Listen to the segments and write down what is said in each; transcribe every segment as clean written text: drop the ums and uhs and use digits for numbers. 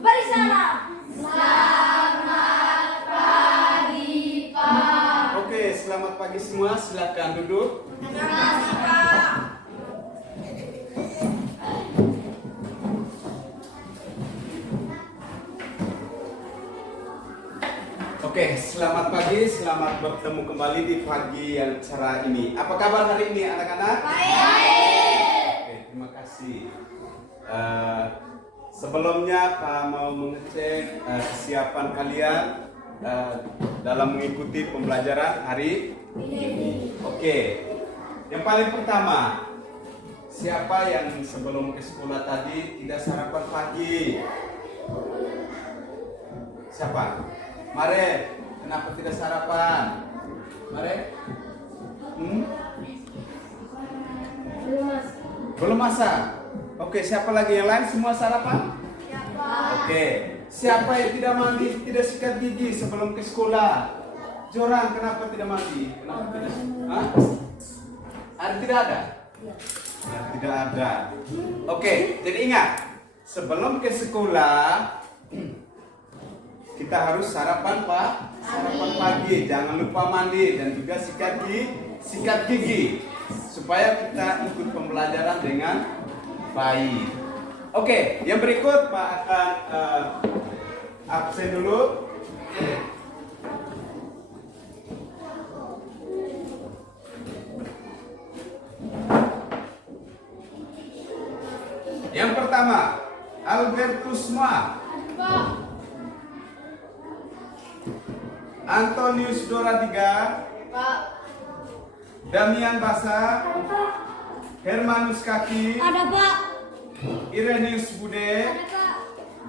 Beri salam. Selamat pagi, Pak. Oke, selamat pagi semua. Silakan duduk. Terima kasih, Pak. Oke, selamat pagi. Selamat bertemu kembali di pagi yang cerah ini. Apa kabar hari ini, anak-anak? Baik. Oke, terima kasih. Sebelumnya Pak mau mengecek kesiapan kalian dalam mengikuti pembelajaran hari ini. Oke, yang paling pertama, siapa yang sebelum ke sekolah tadi tidak sarapan pagi? Siapa? Mare, kenapa tidak sarapan? Mare? Belum masak? Oke, siapa lagi yang lain? Semua sarapan? Oke, siapa yang tidak mandi, tidak sikat gigi sebelum ke sekolah? Jorang, kenapa tidak mandi? Kenapa tidak? Hah? Ada tidak ada? Tidak ada. Oke, jadi ingat, sebelum ke sekolah kita harus sarapan sarapan pagi. Jangan lupa mandi dan juga sikat gigi supaya kita ikut pembelajaran dengan baik. Oke, yang berikut Pak akan absen dulu. Yang pertama, Albertus Ma, Antonius Doratiga, Damian Basa, Hermanus Kaki, Ada, Pak. Irenius Bude, Ada, Pak.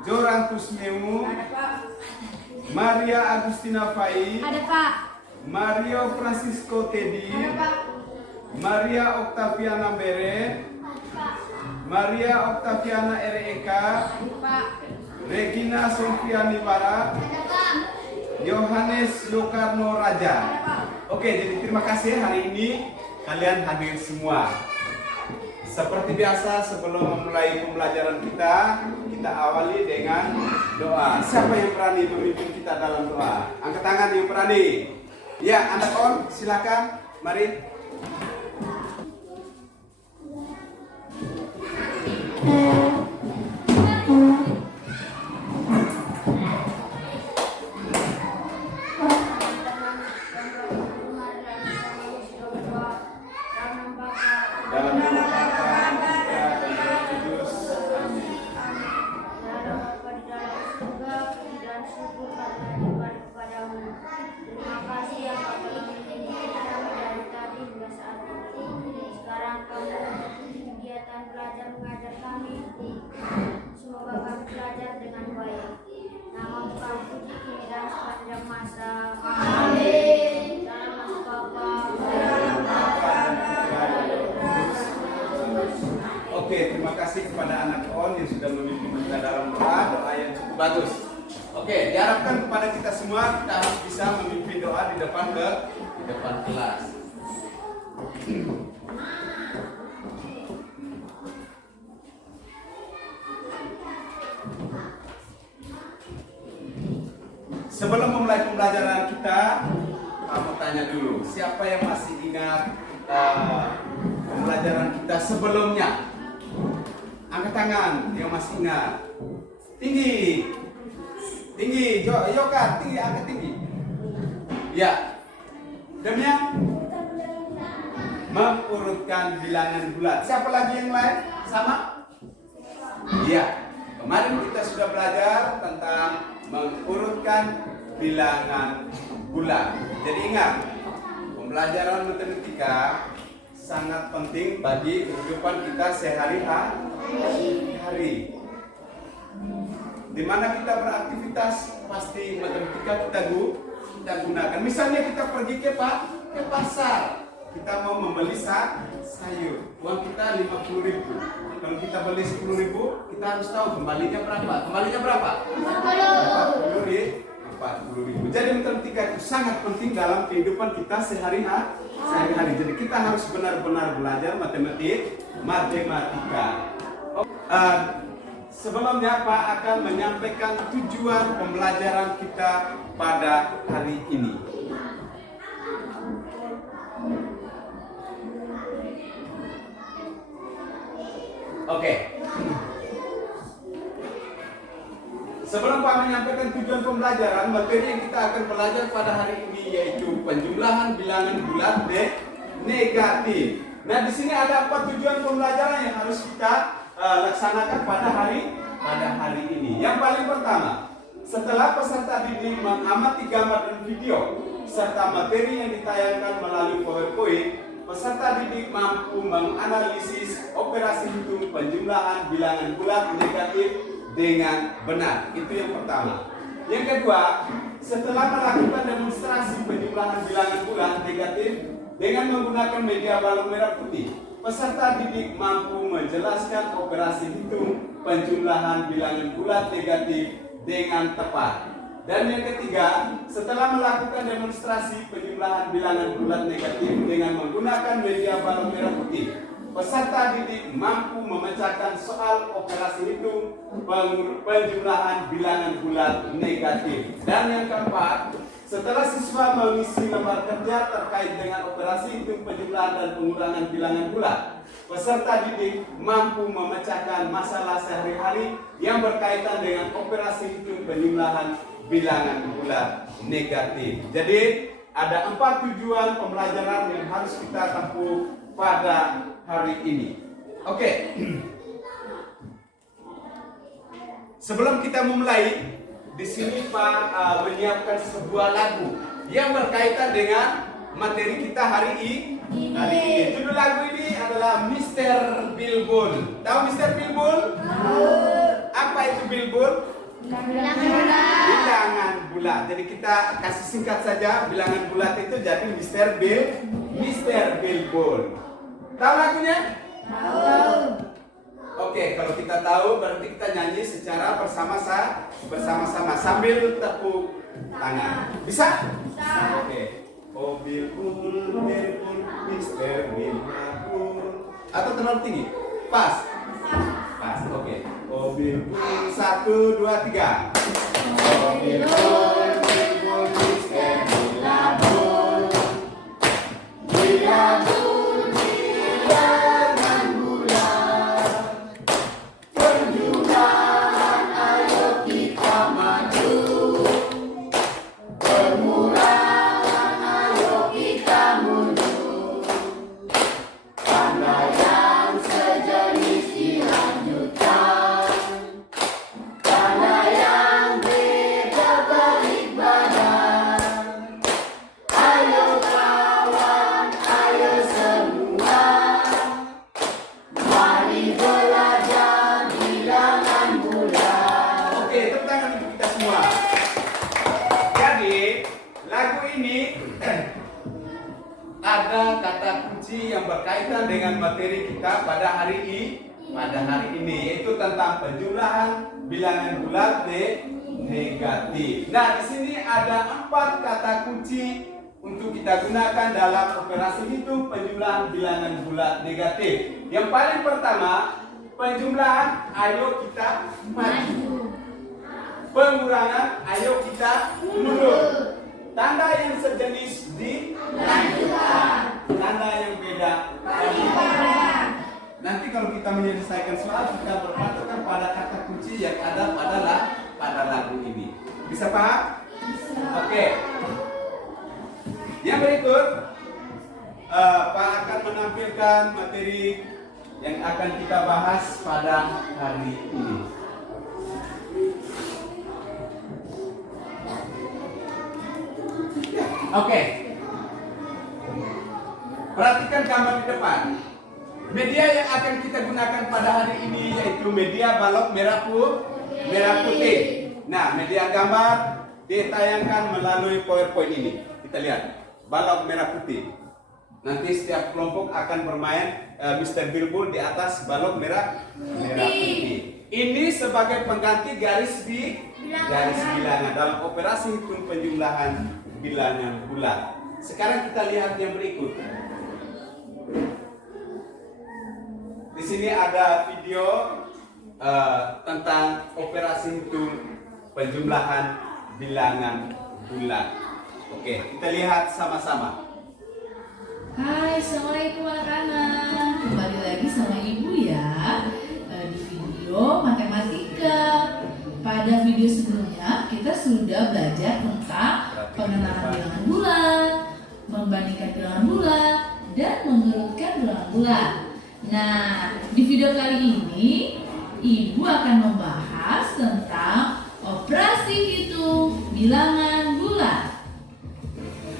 Jorantus Meu, Ada, Pak. Maria Agustina Fai, Ada, Pak. Mario Francisco Teddy, Ada, Pak. Maria Octaviana Bere, Maria Octaviana Ereka, Ada, Pak. Regina Sofiani Bara, Ada, Pak. Yohanes Lokarno Raja. Oke, jadi terima kasih hari ini kalian hadir semua. Seperti biasa sebelum memulai pembelajaran kita awali dengan doa. Siapa yang berani memimpin kita dalam doa? Angkat tangan yang berani. Ya, anak on, silakan. Mari. Dalam nama Bapa, Putra, dan Roh Kudus. Amin. Terima kasih yang Kau telah mendidik kami dari tadi hingga saat ini. Sekarang Kau mengikuti kegiatan belajar mengajar kami. Semoga kami belajar dengan baik. Nama Kau puji kini dan sepanjang masa. Amin. Dalam nama Bapa, Oke, terima kasih kepada anak on yang sudah memimpin kita dalam doa yang cukup bagus. Oke, diharapkan kepada kita semua kita harus bisa memimpin doa di depan kelas. Sebelum memulai pembelajaran kita, kamu tanya dulu, siapa yang masih ingat pembelajaran kita sebelumnya? Angkat tangan yang masih ingat. Tinggi. Yoka, tinggi, angkat tinggi. Ya. Demian mengurutkan bilangan bulat. Siapa lagi yang lain? Sama? Iya. Kemarin kita sudah belajar tentang mengurutkan bilangan bulat. Jadi ingat, pembelajaran matematika sangat penting bagi kehidupan kita sehari-hari. Di mana kita beraktivitas pasti matematika kita gunakan. Misalnya kita pergi ke pasar, kita mau membeli sayur, uang kita 50.000. Kalau kita beli 10.000, kita harus tahu kembalinya berapa. Kembalinya berapa? 40.000. Jadi matematika itu sangat penting dalam kehidupan kita sehari-hari. Jadi kita harus benar-benar belajar matematika. sebelumnya Pak akan menyampaikan tujuan pembelajaran kita pada hari ini. Oke. Sebelum Pak menyampaikan tujuan pembelajaran, materi yang kita akan belajar pada hari ini yaitu penjumlahan bilangan bulat negatif. Nah, di sini ada 4 tujuan pembelajaran yang harus kita laksanakan pada hari ini. Yang paling pertama, setelah peserta didik mengamati gambar dan video serta materi yang ditayangkan melalui PowerPoint, peserta didik mampu menganalisis operasi hitung penjumlahan bilangan bulat negatif dengan benar. Itu yang pertama. Yang kedua, setelah melakukan demonstrasi penjumlahan bilangan bulat negatif dengan menggunakan media balok merah putih, peserta didik mampu menjelaskan operasi hitung penjumlahan bilangan bulat negatif dengan tepat. Dan yang ketiga, setelah melakukan demonstrasi penjumlahan bilangan bulat negatif dengan menggunakan media balok merah putih, peserta didik mampu memecahkan soal operasi hitung penjumlahan bilangan bulat negatif. Dan yang keempat, setelah siswa mengisi lembar kerja terkait dengan operasi hitung penjumlahan dan pengurangan bilangan bulat, peserta didik mampu memecahkan masalah sehari-hari yang berkaitan dengan operasi hitung penjumlahan bilangan bulat negatif. Jadi ada 4 tujuan pembelajaran yang harus kita tempuh pada hari ini. Oke. Sebelum kita memulai, di sini Pak menyiapkan sebuah lagu yang berkaitan dengan materi kita hari ini. Judul lagu ini adalah Mr. Bilbul. Tahu Mr. Bilbul? Apa itu Bilbul? Bilangan bulat. Jadi kita kasih singkat saja, bilangan bulat itu jadi Mr. Bilbul. Tahu lagunya? Tahu. Oke, kalau kita tahu berarti kita nyanyi secara bersama-sama sambil tepuk tangan. Bisa? Bisa. Oke. Oh Bilbul, Bilbul, Mr. Bilbul. Atau terlalu tinggi? Pas. Pas. Oke. Oh Bilbul, 1, 2, 3. Oh Bilbul, Bilbul, Mr. Bilbul. Bilbul. Ada kata kunci yang berkaitan dengan materi kita pada hari ini, yaitu tentang penjumlahan bilangan bulat negatif. Nah, di sini ada 4 kata kunci untuk kita gunakan dalam operasi hitung penjumlahan bilangan bulat negatif. Yang paling pertama, penjumlahan ayo kita maju. Pengurangan ayo kita mundur. Tanda yang sejenis dilanjutkan. Tanda yang beda dibalik. Nanti kalau kita menyelesaikan soal, kita berpatokan pada kata kunci yang ada pada lagu ini. Bisa paham? Bisa. Oke. Yang berikut, Pak akan menampilkan materi yang akan kita bahas pada hari ini. Oke. Perhatikan gambar di depan. Media yang akan kita gunakan pada hari ini yaitu media balok merah putih. Nah, media gambar ditayangkan melalui PowerPoint ini. Kita lihat, balok merah putih. Nanti setiap kelompok akan bermain Mr. Bilbul di atas balok merah putih. Ini sebagai pengganti garis bilangan dalam operasi hitung penjumlahan bilangan bulat. Sekarang kita lihat yang berikut. Di sini ada video tentang operasi hitung penjumlahan bilangan bulat. Oke, kita lihat sama-sama. Hai, assalamualaikum anak-anak. Kembali lagi sama ibu ya di video matematika. Pada video sebelumnya kita sudah belajar tentang pengenalan bilangan bulat, membandingkan bilangan bulat, dan mengurutkan bilangan bulat. Nah, di video kali ini ibu akan membahas tentang operasi hitung bilangan bulat.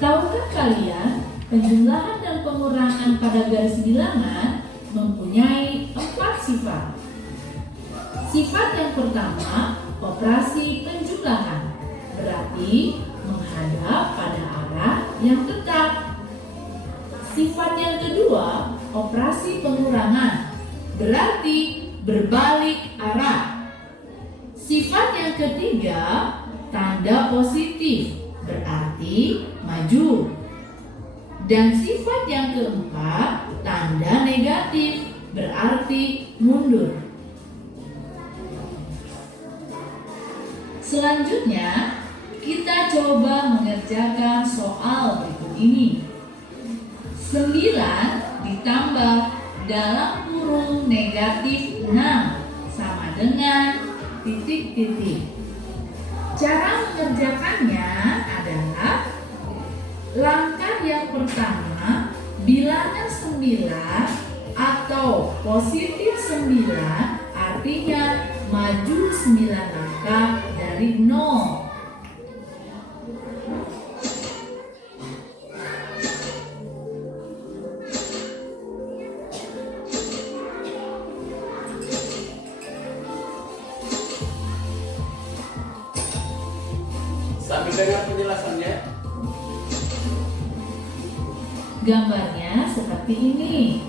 Tahukah kalian, penjumlahan dan pengurangan pada garis bilangan mempunyai 4 sifat. Sifat yang pertama, operasi penjumlahan, berarti menghadap pada arah yang tetap. Sifat yang kedua, operasi pengurangan, berarti berbalik arah. Sifat yang ketiga, tanda positif, berarti maju. Dan sifat yang keempat, tanda negatif, berarti mundur. Selanjutnya, kita coba mengerjakan soal berikut ini. 9 ditambah dalam kurung negatif 6 sama dengan titik-titik. Cara mengerjakannya adalah langkah yang pertama, bilangan 9 atau positif 9 artinya maju 9 langkah dari 0. Sambil dengar penjelasannya. Gambarnya seperti ini.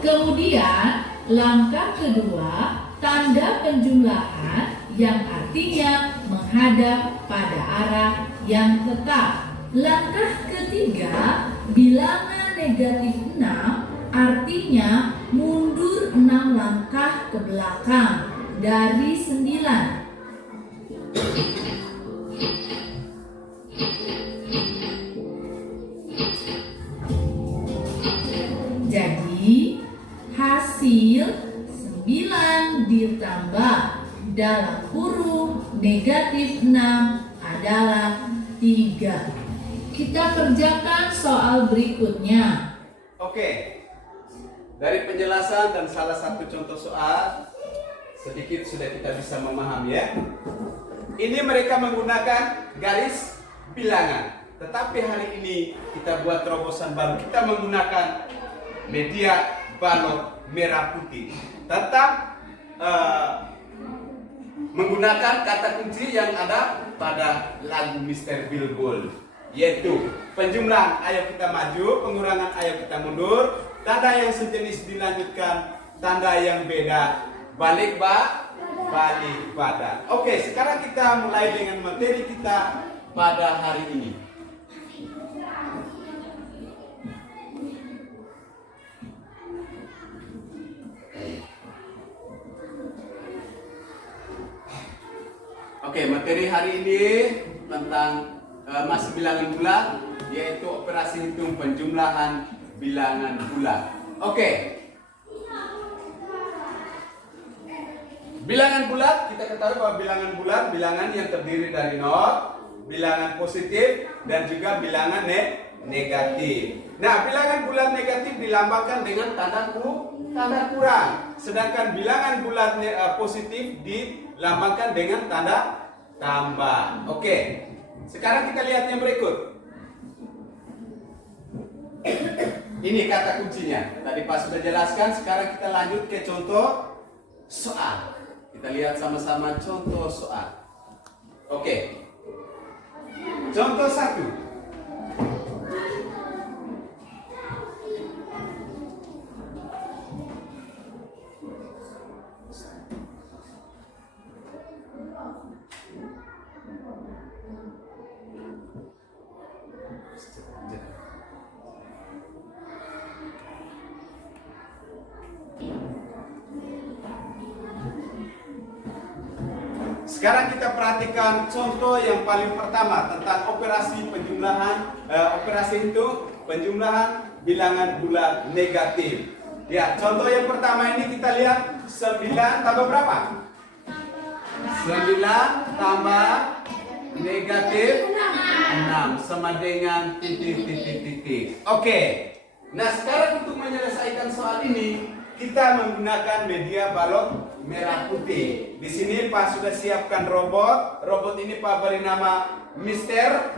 Kemudian langkah kedua, tanda penjumlahan yang artinya menghadap pada arah yang tetap. Langkah ketiga, bilangan negatif 6 artinya mundur 6 langkah ke belakang dari 9. Jadi hasil 9 ditambah dalam kurung negatif 6 adalah 3. Kita kerjakan soal berikutnya. Oke, dari penjelasan dan salah satu contoh soal sedikit sudah kita bisa memahami ya. Ini mereka menggunakan garis bilangan, tetapi hari ini kita buat terobosan baru. Kita menggunakan media balok merah putih. Tetap menggunakan kata kunci yang ada pada lagu Mr. Bill Gold, yaitu penjumlahan ayo kita maju, pengurangan ayo kita mundur, tanda yang sejenis dilanjutkan, tanda yang beda balik pada. Oke, sekarang kita mulai dengan materi kita pada hari ini. Oke, materi hari ini tentang masih bilangan bulat, yaitu operasi hitung penjumlahan bilangan bulat. Oke. Bilangan bulat, kita ketahui bahwa bilangan bulat bilangan yang terdiri dari 0, bilangan positif, dan juga bilangan negatif. Nah, bilangan bulat negatif dilambangkan dengan tanda kurang, sedangkan bilangan bulat positif dilambangkan dengan tanda tambah. Oke, sekarang kita lihat yang berikut. Ini kata kuncinya. Tadi Pak sudah jelaskan, sekarang kita lanjut ke contoh soal. Kita lihat sama-sama contoh soal. Oke. Contoh 1. Sekarang kita perhatikan contoh yang paling pertama tentang operasi penjumlahan, operasi hitung penjumlahan bilangan bulat negatif. Ya, contoh yang pertama ini kita lihat 9 tambah berapa? 9 tambah negatif 6 sama dengan titik. Oke. Nah, sekarang untuk menyelesaikan soal ini kita menggunakan media balok merah putih. Di sini Pak sudah siapkan robot. Robot ini Pak beri nama Mr.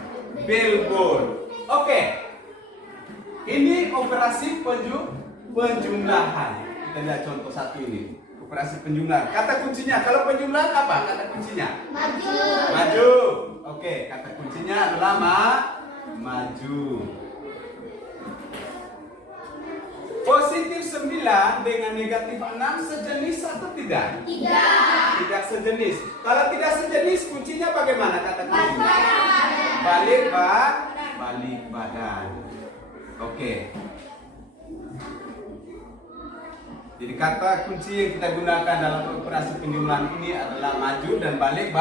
Bilbul. Oke. Ini operasi penjumlahan. Kita lihat contoh satu ini. Operasi penjumlahan. Kata kuncinya, kalau penjumlahan apa? Kata kuncinya? Maju. Maju. Oke, kata kuncinya adalah maju. Positif 9 dengan negatif 6 sejenis atau tidak? Tidak. Tidak sejenis. Kalau tidak sejenis, kuncinya bagaimana kata kuncinya? Balik Balik badan. Oke. Jadi kata kunci yang kita gunakan dalam operasi penjumlahan ini adalah maju dan balik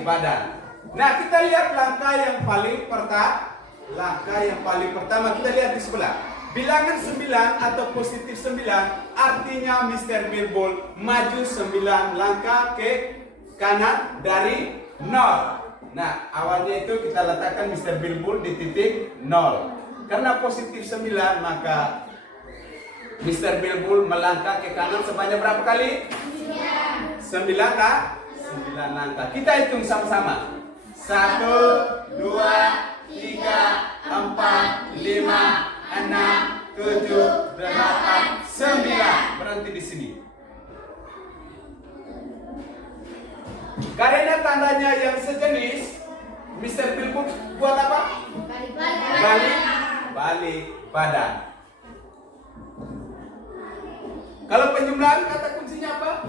badan. Nah, kita lihat langkah yang paling pertama kita lihat di sebelah. Bilangan 9 atau positif 9 artinya Mr. Bilbul maju 9 langkah ke kanan dari 0. Nah, awalnya itu kita letakkan Mr. Bilbul di titik 0. Karena positif 9 maka Mr. Bilbul melangkah ke kanan sebanyak berapa kali? 9 langkah. Kita hitung sama-sama. 1, 2, 3, 4, 5, 6, 7, 8, 9. Berhenti di sini. Karena tandanya yang sejenis, Mr. Bilbul buat apa? Balik badan. Kalau penjumlahan kata kuncinya apa?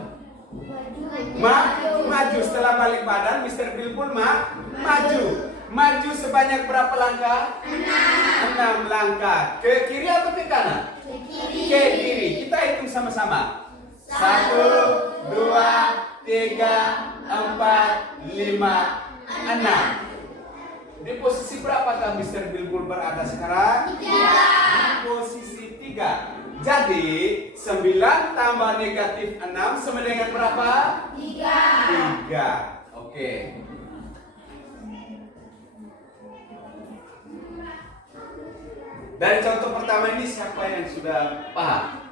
Maju. Setelah balik badan, Mr. Bilbul maju. Maju sebanyak berapa langkah? 6 langkah. Ke kiri atau ke kanan? Ke kiri. Kita hitung sama-sama. 1, 2, 3, 4, 5, 6. Di posisi berapakah Mr. Bilbul berada sekarang? 3. Posisi 3. Jadi 9 tambah negatif 6 sama dengan berapa? 3. Oke. Dari contoh pertama ini siapa yang sudah paham?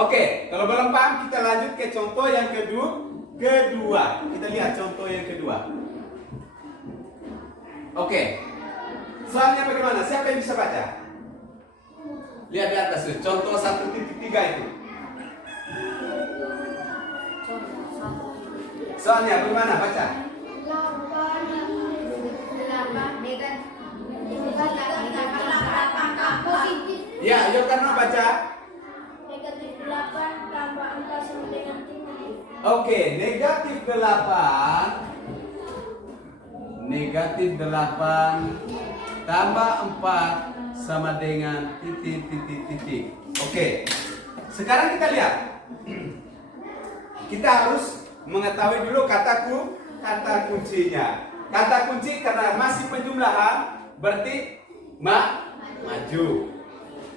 Oke, kalau belum paham kita lanjut ke contoh yang kedua. Kita lihat contoh yang kedua. Oke. Soalnya bagaimana? Siapa yang bisa baca? Lihat di atas tuh, contoh 1.3 itu. Soalnya bagaimana? Baca. Ya, yuk karena baca. Negatif 8 tambah angka sama dengan 3. Oke, negatif 8 tambah 4 sama dengan titik. Oke. Sekarang kita lihat. Kita harus mengetahui dulu kata kuncinya. Kata kunci karena masih penjumlahan berarti maju.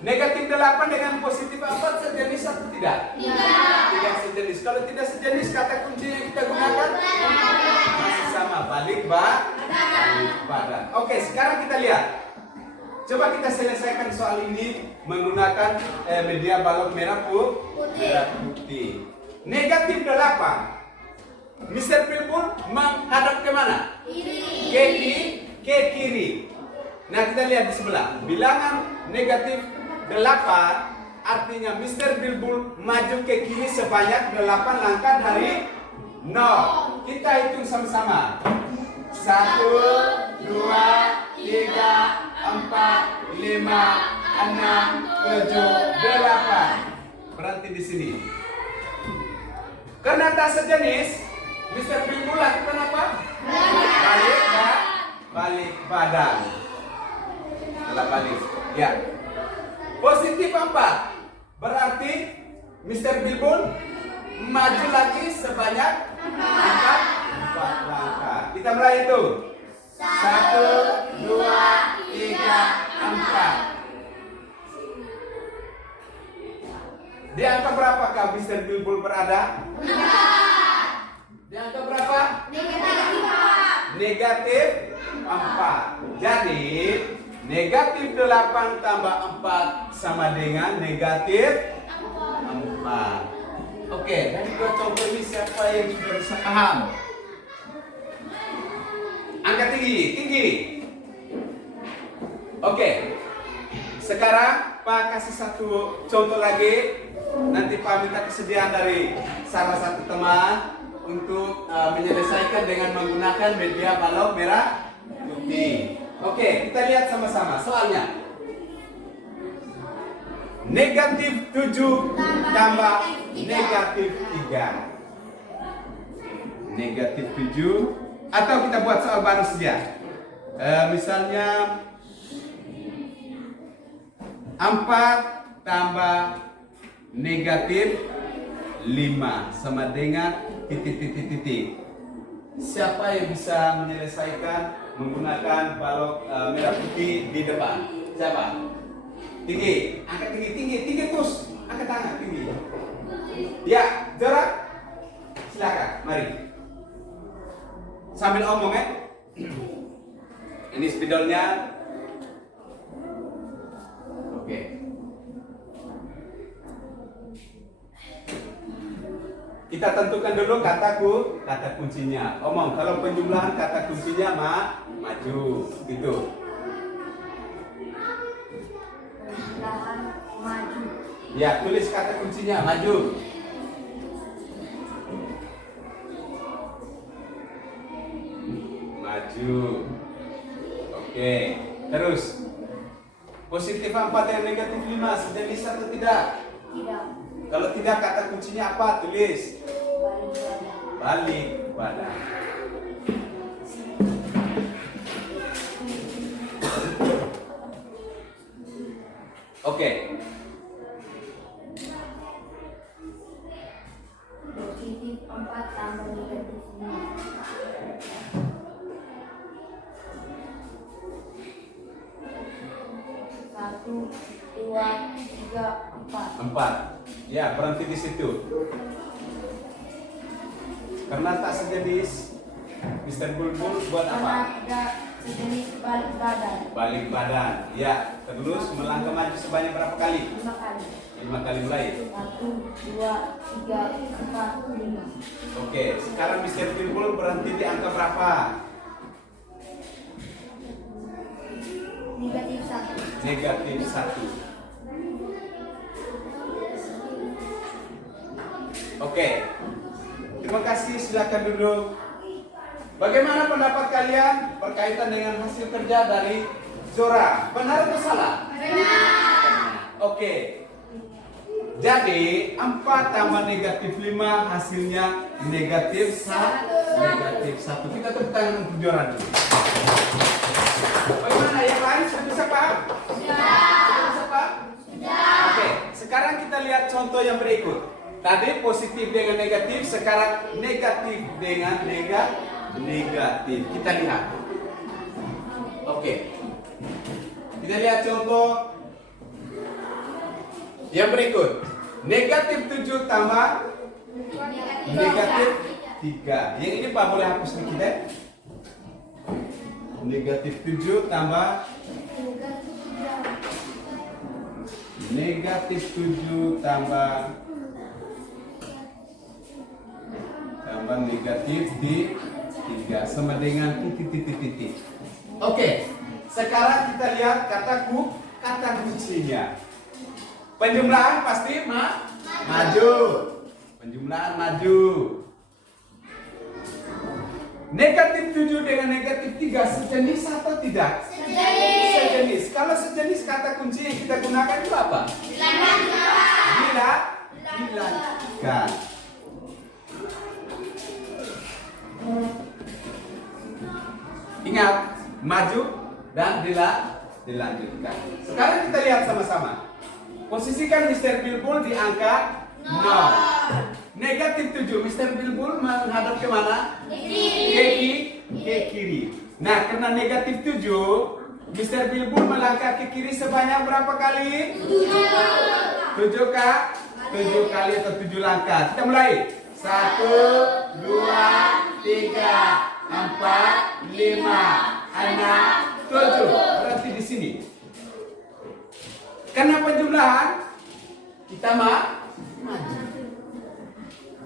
Negatif 8 dengan positif 4 sejenis atau tidak? Tidak sejenis. Kalau tidak sejenis kata kunci yang kita gunakan masih sama, balik badan. Oke, sekarang kita lihat. Coba kita selesaikan soal ini menggunakan media balok merah putih. Negatif 8. Mr. Bilbul menghadap ke mana? Ke kiri. Nah, kita lihat di sebelah. Bilangan negatif 8 artinya Mr. Bilbul maju ke kiri sebanyak 8 langkah dari 0. Kita hitung sama-sama. 1, 2, 3, 4, 5, 6, 7, 8. Berhenti di sini. Karena tak sejenis, Mr. Bilbul lakukan apa? Balik badan. Setelah balik. Ya. Positif 4. Berarti Mr. Bilbul maju lagi sebanyak 4 apakah Mr. Bilbul berada? Di angka berapa? Negatif 4. Jadi negatif 8 tambah 4 sama dengan negatif 4. Oke, dari dua contoh ini siapa yang sudah bisa paham? Angka tinggi. Oke. Sekarang Pak kasih satu contoh lagi. Nanti Pak minta kesediaan dari salah satu teman untuk menyelesaikan dengan menggunakan media balok merah putih. Oke, kita lihat sama-sama soalnya. Negatif 7 tambah negatif 3. Negatif 7. Atau kita buat soal baru saja. Misalnya 4 tambah negatif 5 sama dengan titik. Siapa yang bisa menyelesaikan menggunakan balok merah putih di depan? Siapa? Tinggi, angkat tinggi terus, angkat tangan tinggi. Ya, Zora, silakan, mari. Sambil omong ya. Ini spidolnya. Oke. Kita tentukan dulu kata kuncinya. Omong, kalau penjumlahan kata kuncinya maju, gitu. Penjumlahan maju. Ya, tulis kata kuncinya maju. Maju. Oke. Terus positif 4 dan negatif 5 sejenis atau tidak? Tidak. Kalau tidak kata kuncinya apa? Tulis. Balik badan. Balik badan. Oke. Positif 4 tambah negatif 5. 1, 2, 3, 4. Ya, berhenti di situ. Karena tak sejenis, Mr. Bulbul buat Karena apa? ada sejenis balik badan. Balik badan. Ya, terus melangkah maju sebanyak berapa kali? 5 kali. 5 kali mulai. 1, 2, 3, 4, 5. Oke, sekarang Mr. Bulbul berhenti di angka berapa? Negatif 1. Negatif 1. Oke. Terima kasih, silakan duduk. Bagaimana pendapat kalian berkaitan dengan hasil kerja dari Zora? Benar atau salah? Benar. Oke. Jadi 4 tambah negatif 5 hasilnya negatif 1. Kita tepuk tangan untuk Zora dulu. Bagaimana yang lain sudah bisa paham? Sudah bisa paham? Oke, sekarang kita lihat contoh yang berikut. Tadi positif dengan negatif, sekarang negatif dengan negatif. Kita lihat. Oke. Kita lihat contoh yang berikut. Negatif 7 tambah negatif 3. Yang ini Pak boleh hapus sedikit ya. Negatif 7 tambah negatif 7 tambah negatif di 3 sama dengan titik. Oke, sekarang kita lihat kata kuncinya. Penjumlahan pasti maju. Penjumlahan maju. Negatif 7 dengan negatif 3 sejenis atau tidak? Sejenis. Kalau sejenis kata kunci yang kita gunakan itu apa? Dilanjutkan. Ingat, maju dan dilanjutkan. Sekarang kita lihat sama-sama. Posisikan Mr. Bilbul di angka 0. Negatif 7, Mr. Bilbul menghadap ke mana? Ke kiri. Nah, karena negatif 7, Mr. Bilbul melangkah ke kiri sebanyak berapa kali? 7 kali. 7 kali atau 7 langkah. Kita mulai. 1, 2, 3, 4, 5, 6, 7. Berarti di sini. Karena penjumlahan kita maju.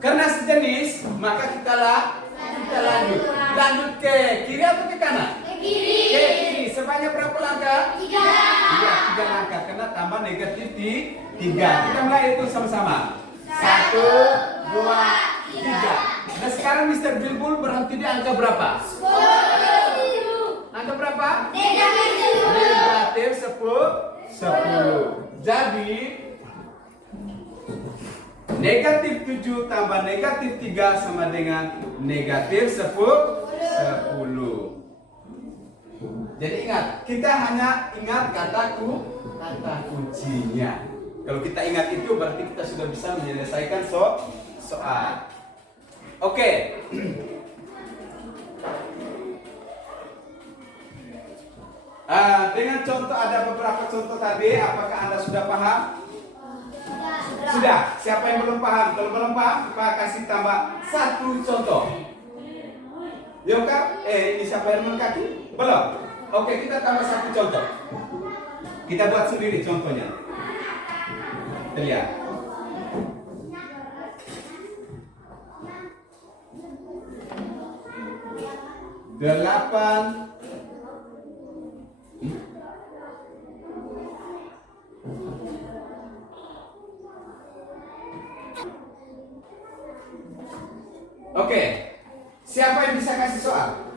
Karena sejenis maka kita lanjut. Lanjut ke kiri atau ke kanan? Ke kiri. Sebanyak berapa langkah? 3. Iya, 3 langkah. Karena tambah negatif di 3. Kita mulai hitung sama-sama. 1, 2, 3. Nah sekarang Mr. Bilbul berhenti di angka berapa? 10. Angka berapa? Negatif 10. Jadi negatif 7 tambah negatif 3 sama dengan negatif 10. Jadi ingat, kita hanya ingat kata kuncinya. Kalau kita ingat itu berarti kita sudah bisa menyelesaikan soal. Oke. Dengan contoh, ada beberapa contoh tadi, apakah Anda sudah paham? Sudah. Siapa yang belum paham? Kalau belum paham, Pak kasih tambah 1 contoh. Yoka, ini siapa yang melengkapi? Belum. Oke, kita tambah 1 contoh. Kita buat sendiri contohnya. Lihat. Delapan. Oke, siapa yang bisa kasih soal?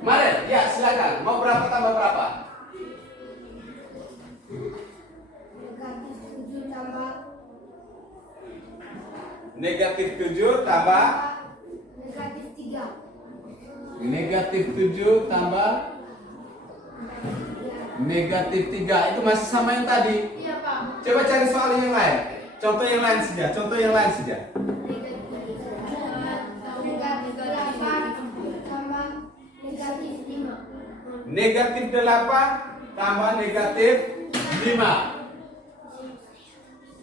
Mari, ya silakan. Mau berapa tambah berapa? Negatif 7 tambah Negatif 3. negatif 7 tambah negatif 3. Itu masih sama yang tadi. Iya, Pak. Coba cari soal yang lain. Contoh yang lain saja. Contoh yang lain saja. Negatif 8 tambah negatif 5.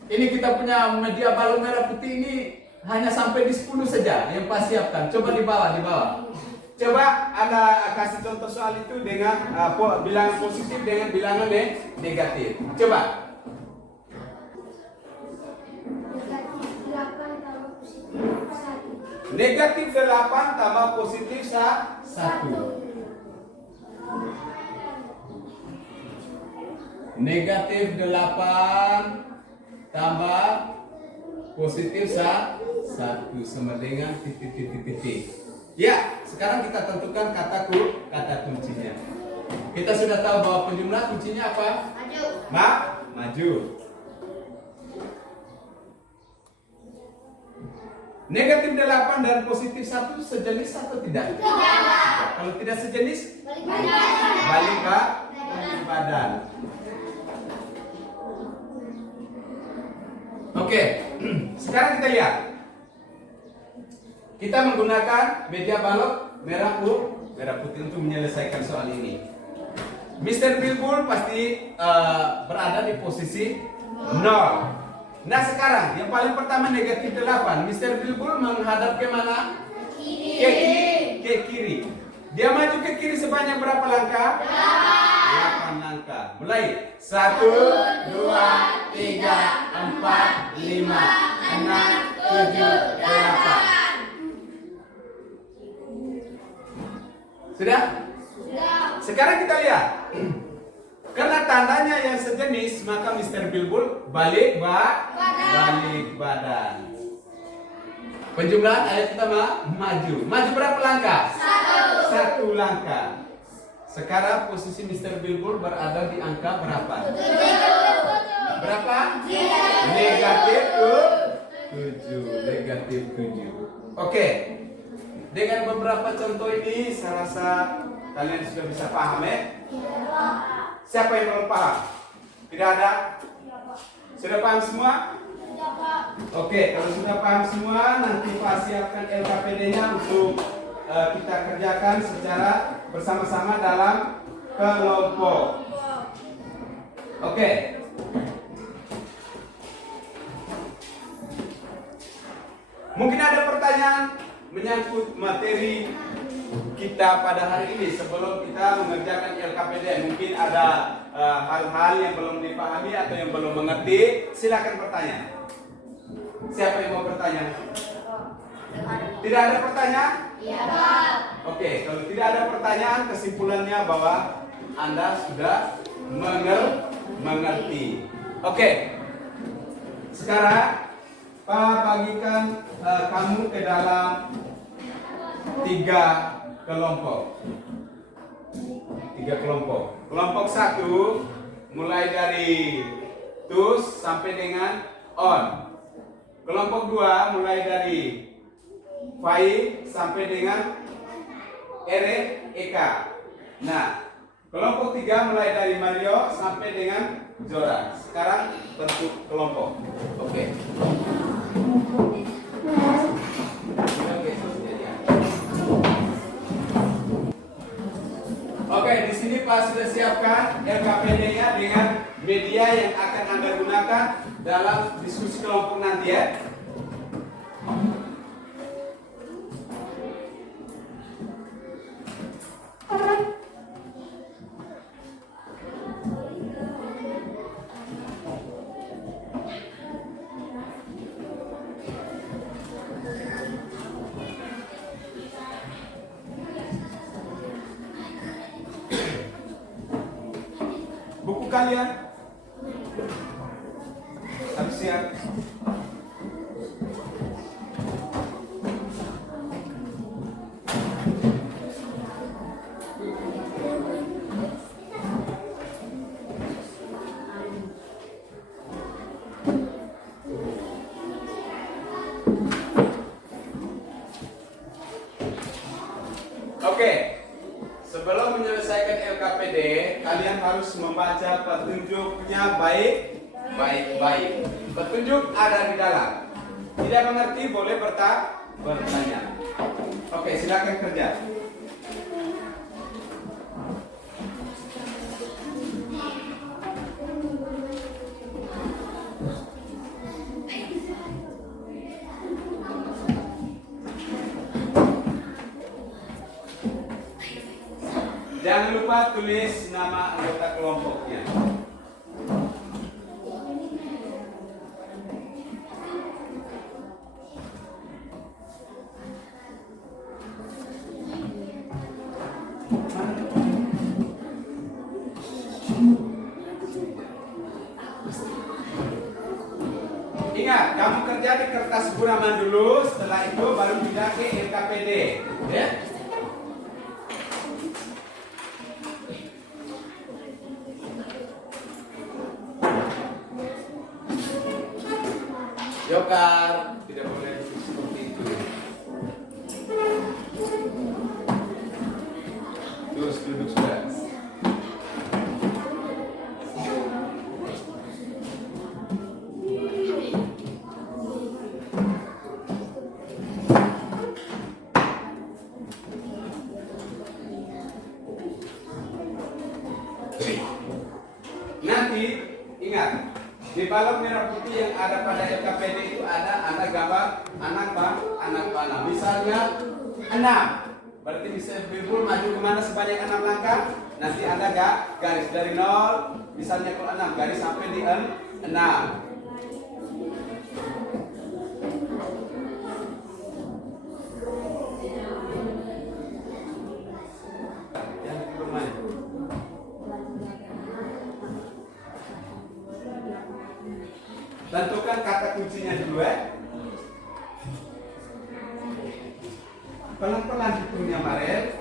Ini kita punya media balon merah putih ini hanya sampai di 10 saja yang Pak siapkan. Coba di bawah. Coba Anda kasih contoh soal itu dengan bilangan positif dengan bilangan negatif. Coba. Negatif 8 tambah positif 1. Negatif 8 tambah positif 1 sama dengan titik. Ya, sekarang kita tentukan kata kuncinya. Kita sudah tahu bahwa penjumlah kuncinya apa? Maju. Negatif 8 dan positif 1 sejenis atau tidak? Tidak. Kalau tidak sejenis, balik badan. Oke, sekarang kita lihat. Kita menggunakan media balok merah putih untuk menyelesaikan soal ini. Mr. Bilbul pasti berada di posisi 0. Nah sekarang yang paling pertama negatif 8. Mr. Bilbul menghadap ke mana? Ke kiri. Dia maju ke kiri sebanyak berapa langkah? 8 langkah. Mulai 1, 2, 3, 4, 5, 6, 7, 8. Sudah? Sekarang kita lihat. Karena tandanya yang sejenis, maka Mr. Bilbul balik badan. Penjumlahan ayat pertama maju. Maju berapa langkah? 1 langkah. Sekarang posisi Mr. Bilbul berada di angka berapa? Berapa? Negatif 7. Oke. Dengan beberapa contoh ini, saya rasa kalian sudah bisa paham ya? Siapa yang belum paham? Tidak ada? Sudah paham semua? Oke, kalau sudah paham semua, nanti Pak siapkan LKPD-nya untuk kita kerjakan secara bersama-sama dalam kelompok. Oke. Mungkin ada pertanyaan menyangkut materi kita pada hari ini sebelum kita mengerjakan LKPD. Mungkin ada hal-hal yang belum dipahami atau yang belum mengerti. Silakan bertanya. Siapa yang mau bertanya? Tidak ada pertanyaan? Iya, Pak. Oke, kalau tidak ada pertanyaan, kesimpulannya bahwa Anda sudah mengerti. Oke. Sekarang Pak bagikan kamu ke dalam 3 kelompok. 3 kelompok. Kelompok 1 mulai dari tus sampai dengan on. Kelompok 2 mulai dari fai sampai dengan ere eka. Nah, kelompok 3 mulai dari Mario sampai dengan Zora. Sekarang bentuk kelompok. Oke. Oke, di sini Pak sudah siapkan LKPD-nya dengan media yang akan Anda gunakan dalam diskusi kelompok nanti ya. Buku kalian harus siap. Oke. Sebelum menyelesaikan LKPD, kalian harus membaca petunjuknya baik-baik. Petunjuk ada di dalam. Tidak mengerti boleh bertanya. Oke, silakan kerja. Jangan lupa tulis nama anggota kelompoknya. Ingat, kamu kerja di kertas guraman dulu, setelah itu baru pindah ke LKPD, ya? Yokar, tidak boleh seperti itu. Terus duduk sudah. Nanti ingat, di balok merah putih yang ada pada LKPD itu ada gambar anak panah. Misalnya 6, berarti bisa berhubung maju kemana sebanyak 6 langkah. Nanti ada garis dari 0, misalnya kalau 6 garis sampai di 6. Tentukan kata kuncinya dulu ya. Pelan-pelan hitungnya Marel.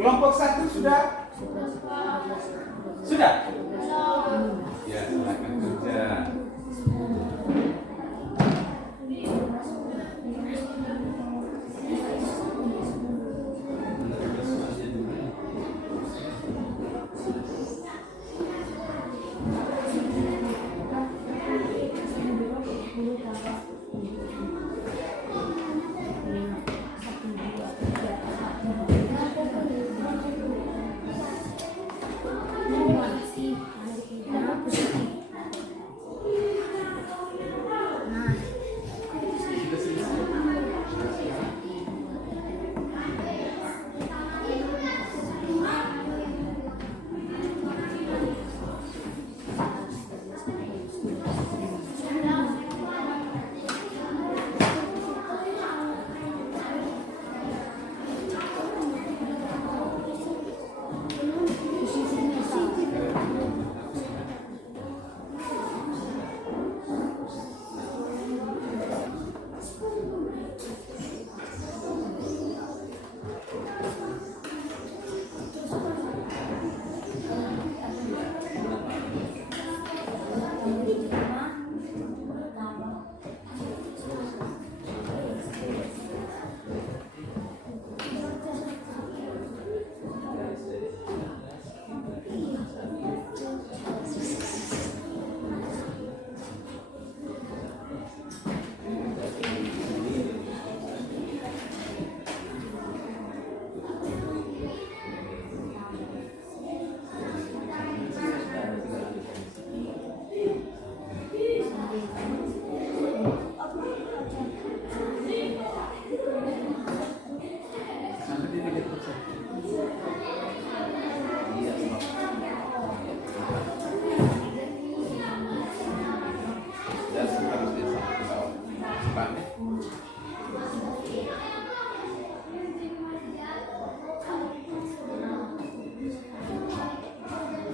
Kelompok 1 sudah? Sudah? Ya, silakan kerja.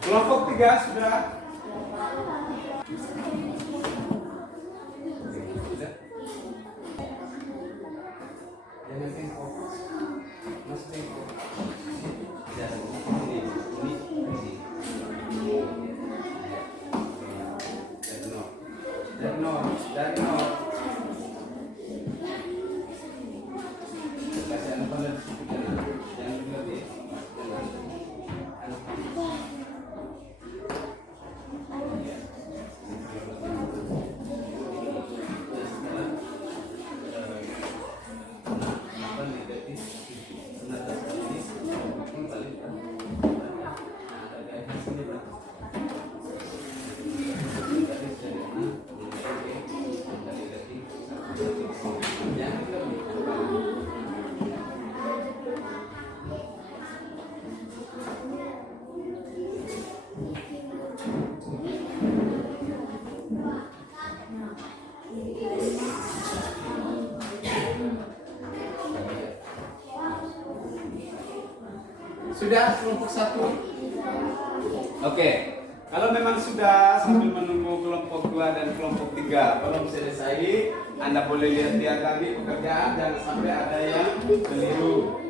Kelompok 3 sudah? Jangan bengkok. Mas bengkok. Dari nol. Kasih anak pada di situ kali. Jangan lebih. Sudah kelompok 1? Oke. Kalau memang sudah sambil menunggu kelompok 2 dan kelompok 3 belum selesai, Anda boleh lihat dia tadi pekerjaan, jangan sampai ada yang keliru.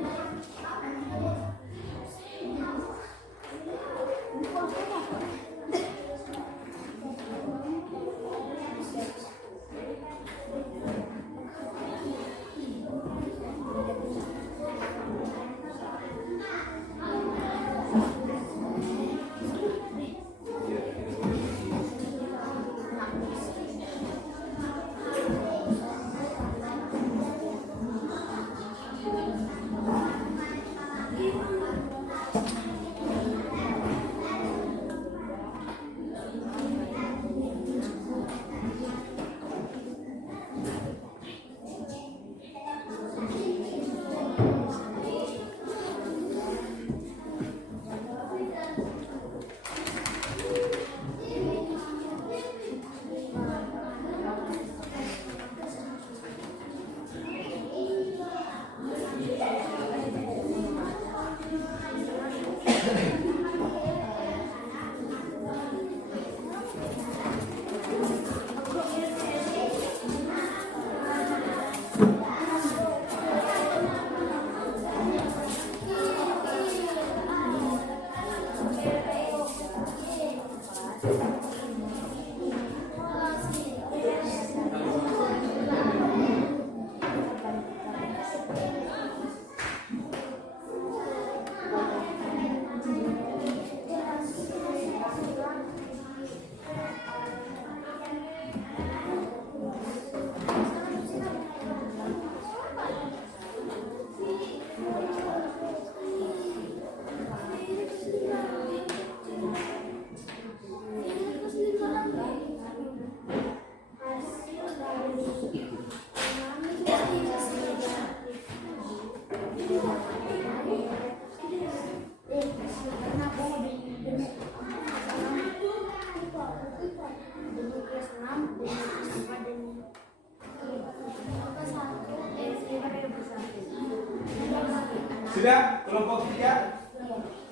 Sudah kelompok 3?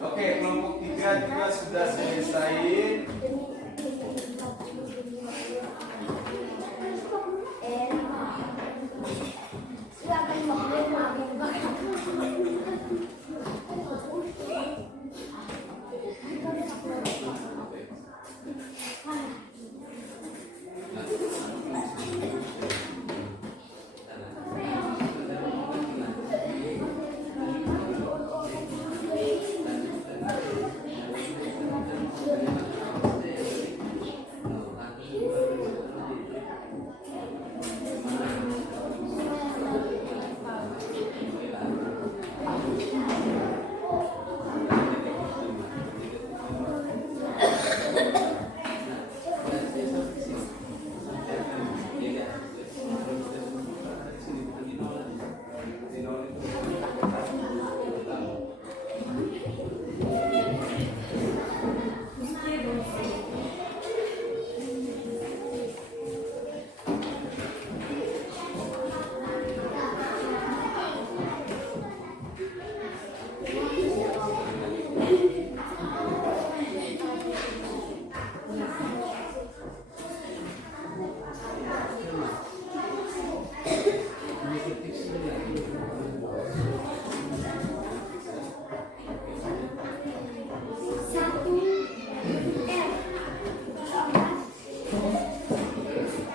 Oke, kelompok 3 juga sudah selesai.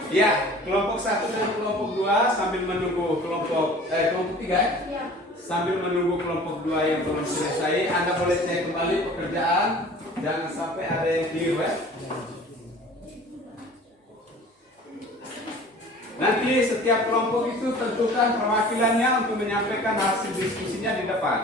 Ya, kelompok 1 dan kelompok 2 sambil menunggu kelompok 3 ya? Ya. Sambil menunggu kelompok 2 yang belum selesai, Anda boleh cek kembali pekerjaan, jangan sampai ada yang keliru ya. Nanti setiap kelompok itu tentukan perwakilannya untuk menyampaikan hasil diskusinya di depan.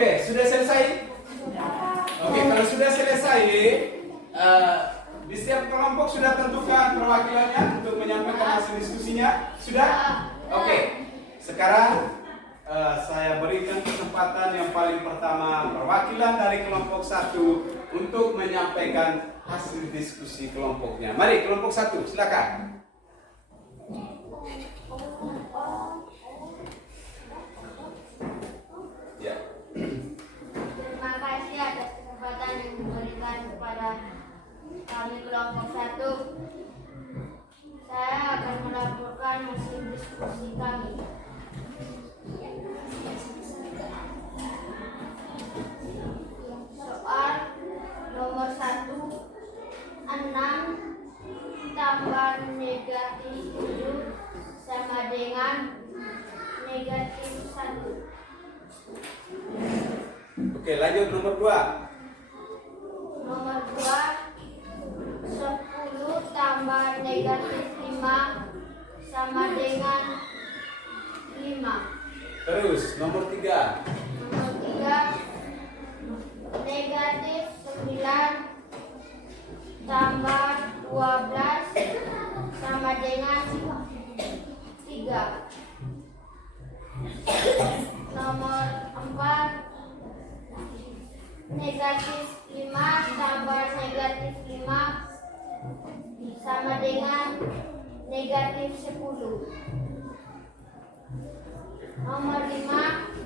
Oke, sudah selesai? Oke, kalau sudah selesai, di setiap kelompok sudah tentukan perwakilannya untuk menyampaikan hasil diskusinya? Sudah? Oke, sekarang saya berikan kesempatan yang paling pertama perwakilan dari kelompok 1 untuk menyampaikan hasil diskusi kelompoknya. Mari, kelompok 1, silakan. Ya. Terima kasih atas kesempatan yang diberikan kepada kami kelompok 1. Saya akan melaporkan hasil diskusi kami. Soal nomor 1, 6 tambah negatif 7 sama dengan negatif 1. Oke, lanjut nomor 2. Nomor 2, 10 tambah negatif 5 sama dengan 5. Terus nomor 3. Nomor 3, negatif 9 tambah 12 sama dengan 3. Nomor 4, negatif 5 tambah negatif 5 sama dengan negatif 10. Nomor 5,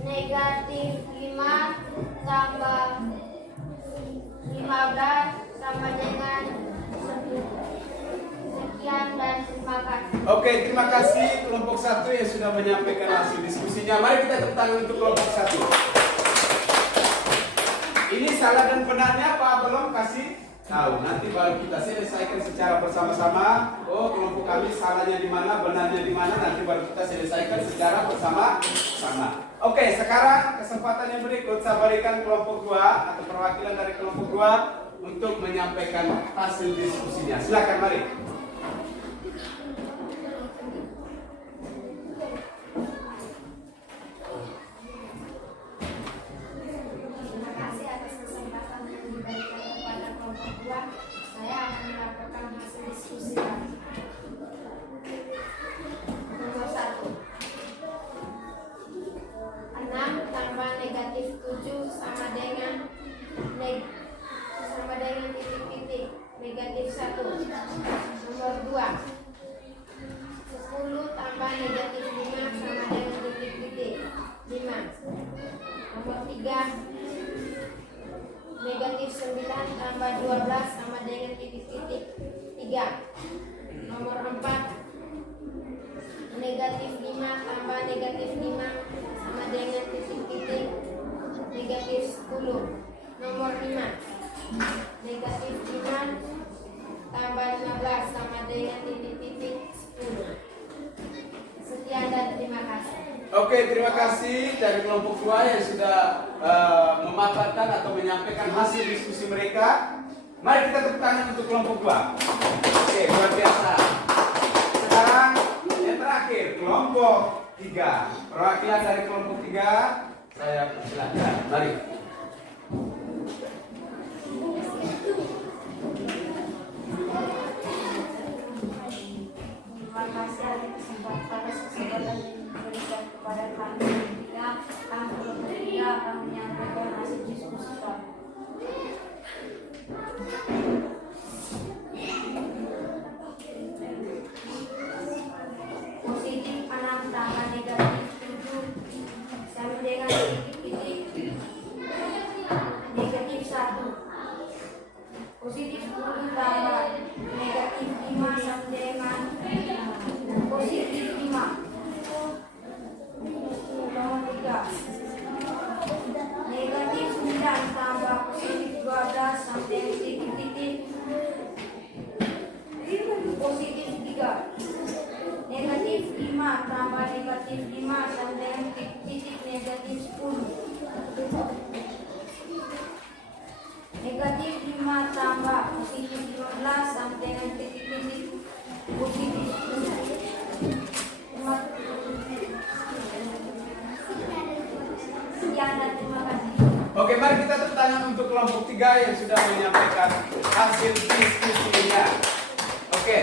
negatif 5 tambah 15 sama dengan 10. Sekian dan terima kasih. Oke, terima kasih kelompok 1 yang sudah menyampaikan hasil diskusinya. Mari kita tepuk tangan untuk kelompok 1. Ini salah dan benarnya Pak belum kasih tahu. Nanti baru kita selesaikan secara bersama-sama. Oh, kelompok kami salahnya di mana, benarnya di mana. Nanti baru kita selesaikan secara bersama-sama. Oke, sekarang kesempatan yang berikut saya berikan kelompok 2 atau perwakilan dari kelompok 2 untuk menyampaikan hasil diskusinya. Silakan, mari. Terima kasih atas kesempatan yang diberikan kepada kelompok 2. Saya akan melaporkan hasil diskusi kami. Nomor 1, 6 tambah negatif 7 sama dengan titik-titik negatif 1. Nomor 2, 10 tambah negatif 5 sama dengan titik-titik 5. Nomor 3, negatif 9 tambah 12 sama dengan titik-titik 3. Nomor 4, negatif 5 tambah negatif 5 sama dengan titik-titik negatif 10. Nomor 5, negatif 5 tambah 15 sama dengan titik-titik 10. Sekian dan terima kasih. Oke, terima kasih dari kelompok 2 yang sudah memaparkan atau menyampaikan hasil diskusi mereka. Mari kita tepuk tangan untuk kelompok 2. Oke, luar biasa. Sekarang yang terakhir, kelompok 3. Perwakilan dari kelompok 3, saya persilakan. Mari. Terima kasih atas kesempatan yang diberikan kepada kami. Kami bertiga akan menyampaikan hasil diskusi kami. Positif 6 tambah negatif 7 sama dengan titik-titik negatif 1. Positif 10 tambah negatif 5 sama dengan positif 5. Nomor 3, negatif 9 tambah positif 12 sama dengan titik-titik positif 3. Negatif 5 tambah negatif 5 sama dengan titik-titik negatif 10. Negatif 5 tambah positif 15 sama dengan titik-titik positif 10. yang sudah menyampaikan hasil diskusinya. Oke.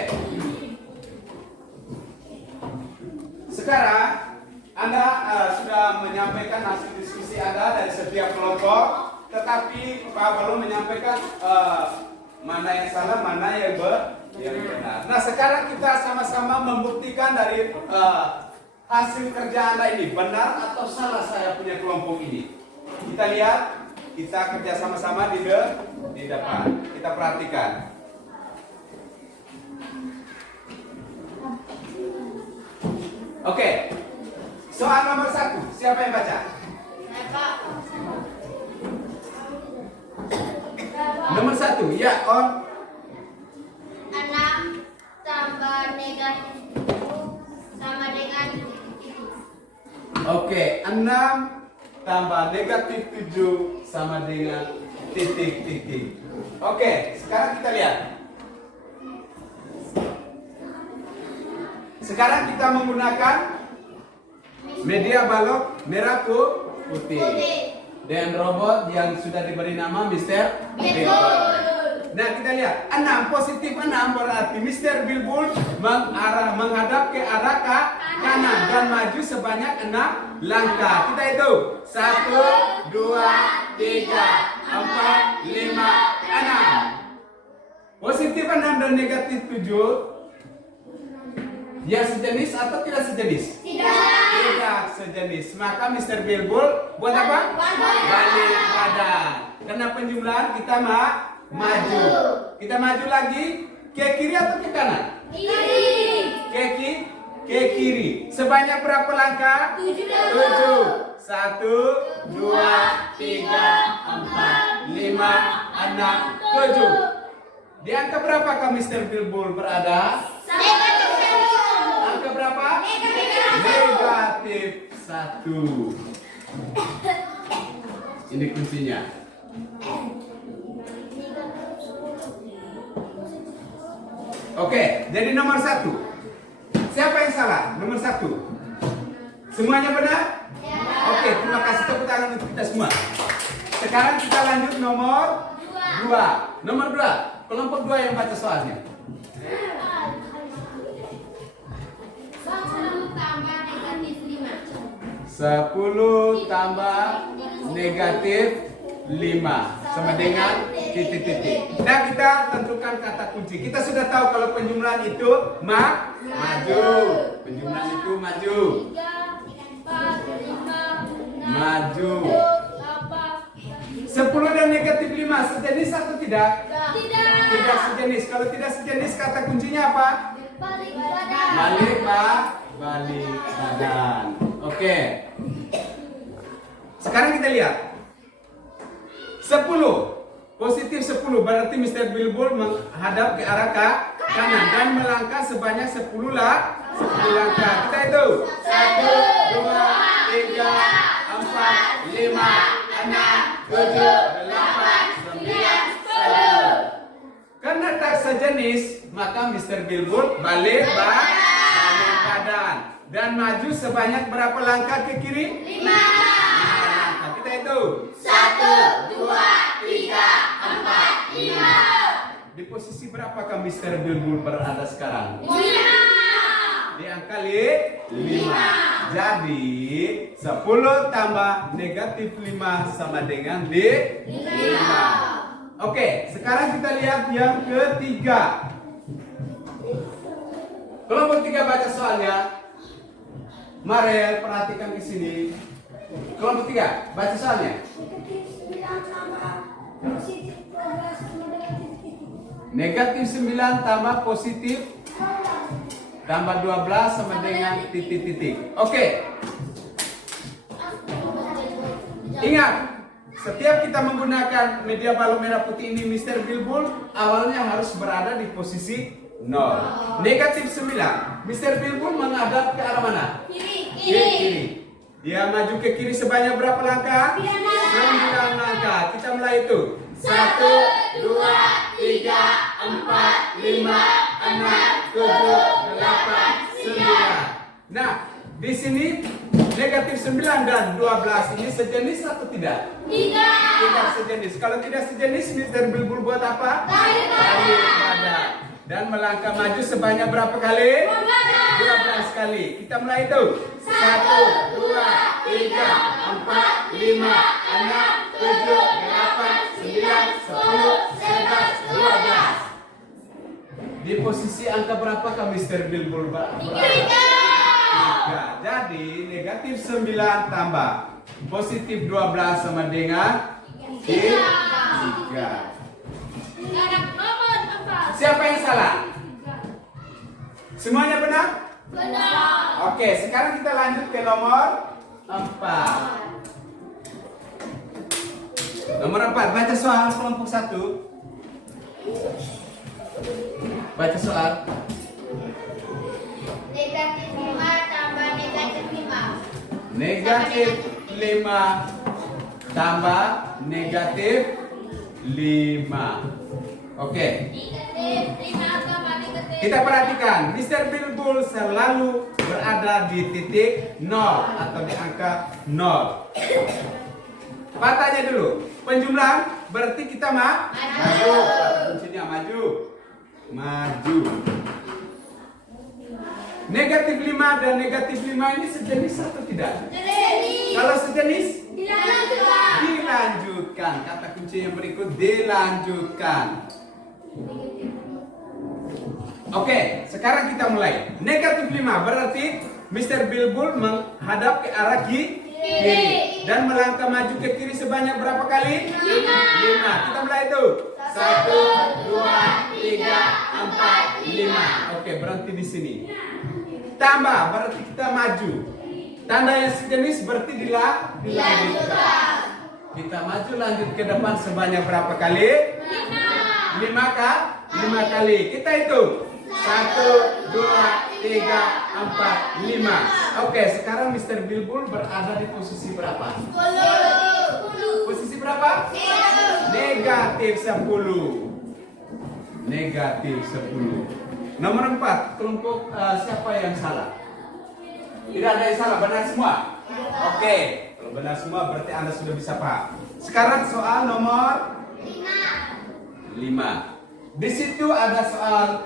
Sekarang Anda sudah menyampaikan hasil diskusi Anda dari setiap kelompok, tetapi Pak belum menyampaikan mana yang salah, mana yang benar. Nah, sekarang kita sama-sama membuktikan dari hasil kerja Anda ini benar atau salah saya punya kelompok ini. Kita lihat, kita kerja sama-sama di depan. Kita perhatikan. Oke. Soal nomor 1, siapa yang baca? Nomor 1, ya, on. 6 tambah negatif 7 sama dengan Oke, 6 tambah negatif 7 sama dengan titik. Oke, sekarang kita lihat. Sekarang kita menggunakan media balok merah putih dengan robot yang sudah diberi nama Mr. Bilbul. Nah, kita lihat 6 positif 6 berarti Mr. Bilbul menghadap ke arah kanan dan maju sebanyak 6 langkah. Kita hitung 1, 2, 3, 4, 5, 6. Positif 6 dan negatif 7 yang sejenis atau tidak sejenis? Tidak sejenis. Maka Mr. Bilbul buat apa? Balik badan. Karena penjumlahan kita maju. Kita maju lagi ke kiri atau ke kanan? Ke kiri. Sebanyak berapa langkah? 7. 1, 2, 3, 4, 5, 6, 7. Di angka berapakah Mr. Bilbul berada? Angka berapa? Negatif 1. Ini kuncinya. Oke, jadi nomor 1. Siapa yang salah? Nomor 1. Semuanya benar? Oke, terima kasih, tepuk tangan untuk kita semua. Sekarang kita lanjut nomor 2. Nomor 2. Kelompok 2 yang baca soalnya. 10 tambah negatif 5 sama dengan titik. Nah, kita tentukan kata kunci. Kita sudah tahu kalau penjumlahan itu maju. Penjumlahan itu maju. 10 dan negatif 5 sejenis atau tidak? Tidak sejenis. Kalau tidak sejenis, kata kuncinya apa? Balik badan. Oke. Sekarang kita lihat. 10 positif 10 berarti Mr. Bilbul menghadap ke arah kanan dan melangkah sebanyak 10 langkah. Kita itu 1, 2, 3, 4, 5, 6, 7, 8, 9, 10. Karena tak sejenis, maka Mr. Bilbul balik badan dan maju sebanyak berapa langkah ke kiri? 5 langkah. Kita itu 1, 2, 3, 4, 5. Di posisi berapakah Mr. Bilbul berada sekarang? 5. Di angka 5. Jadi 10 tambah negatif 5 sama dengan 5. Oke, sekarang kita lihat yang ketiga. Kelompok 3 baca soalnya. Marel, perhatikan di sini. Kelompok 3 baca soalnya. Negatif 9 tambah positif tambah 12 sama dengan titik. Oke. Ingat, setiap kita menggunakan media balok merah putih ini Mr. Bilbul awalnya harus berada di posisi 0. Negatif 9. Mr. Bilbul menghadap ke arah mana? Kiri. Dia maju ke kiri sebanyak berapa langkah? 9 langkah. Kita mulai itu. 1, 2, 3, 4, 5, 6, 7, 8, 9. Nah, di sini Negatif 9 dan 12 ini sejenis atau tidak? Tidak sejenis. Kalau tidak sejenis, Mr. Bilbul buat apa? Balik badan. Dan melangkah maju sebanyak berapa kali? 12 kali. Kita mulai itu. 1, 2, 3, 4, 5, 6, 7, 8, 9, 10, 11, 12. Di posisi angka berapakah Mr. Bilbul berada? 3. Jadi negatif 9 tambah positif 12 sama dengan 3. Siapa yang salah? Semuanya benar? Oke, sekarang kita lanjut ke nomor 4. Nomor 4, baca soal kelompok 1. Baca soal. Negatif 5 tambah negatif 5. Negatif 5 tambah negatif 5. Oke. Kita perhatikan, Mr. Bilbul selalu berada di titik 0 atau di angka 0. Tanya dulu, penjumlahan berarti kita maju. Kata kuncinya maju. Negatif 5 dan negatif 5 ini sejenis atau tidak? Kalau sejenis, dilanjutkan. Kata kunci yang berikut, dilanjutkan. Oke, sekarang kita mulai. Negatif 5 berarti Mr. Bilbul menghadap ke arah kiri dan melangkah maju ke kiri sebanyak berapa kali? 5. Kita mulai itu. 1, 2, 3, 4, 5. Oke, berhenti di sini. Tambah berarti kita maju. Tanda yang sejenis berarti dilanjutkan. Kita maju lanjut ke depan sebanyak berapa kali? 5 kali. Kita hitung. 1, 2, 3, 4, 5. Oke, sekarang Mr. Bilbul berada di posisi berapa? 10. Posisi berapa? Negatif 10. Negatif 10. Nomor 4, kelompok siapa yang salah? Tidak ada yang salah, benar semua? Oke, kalau benar semua berarti Anda sudah bisa paham. Sekarang soal nomor 5. Di situ ada soal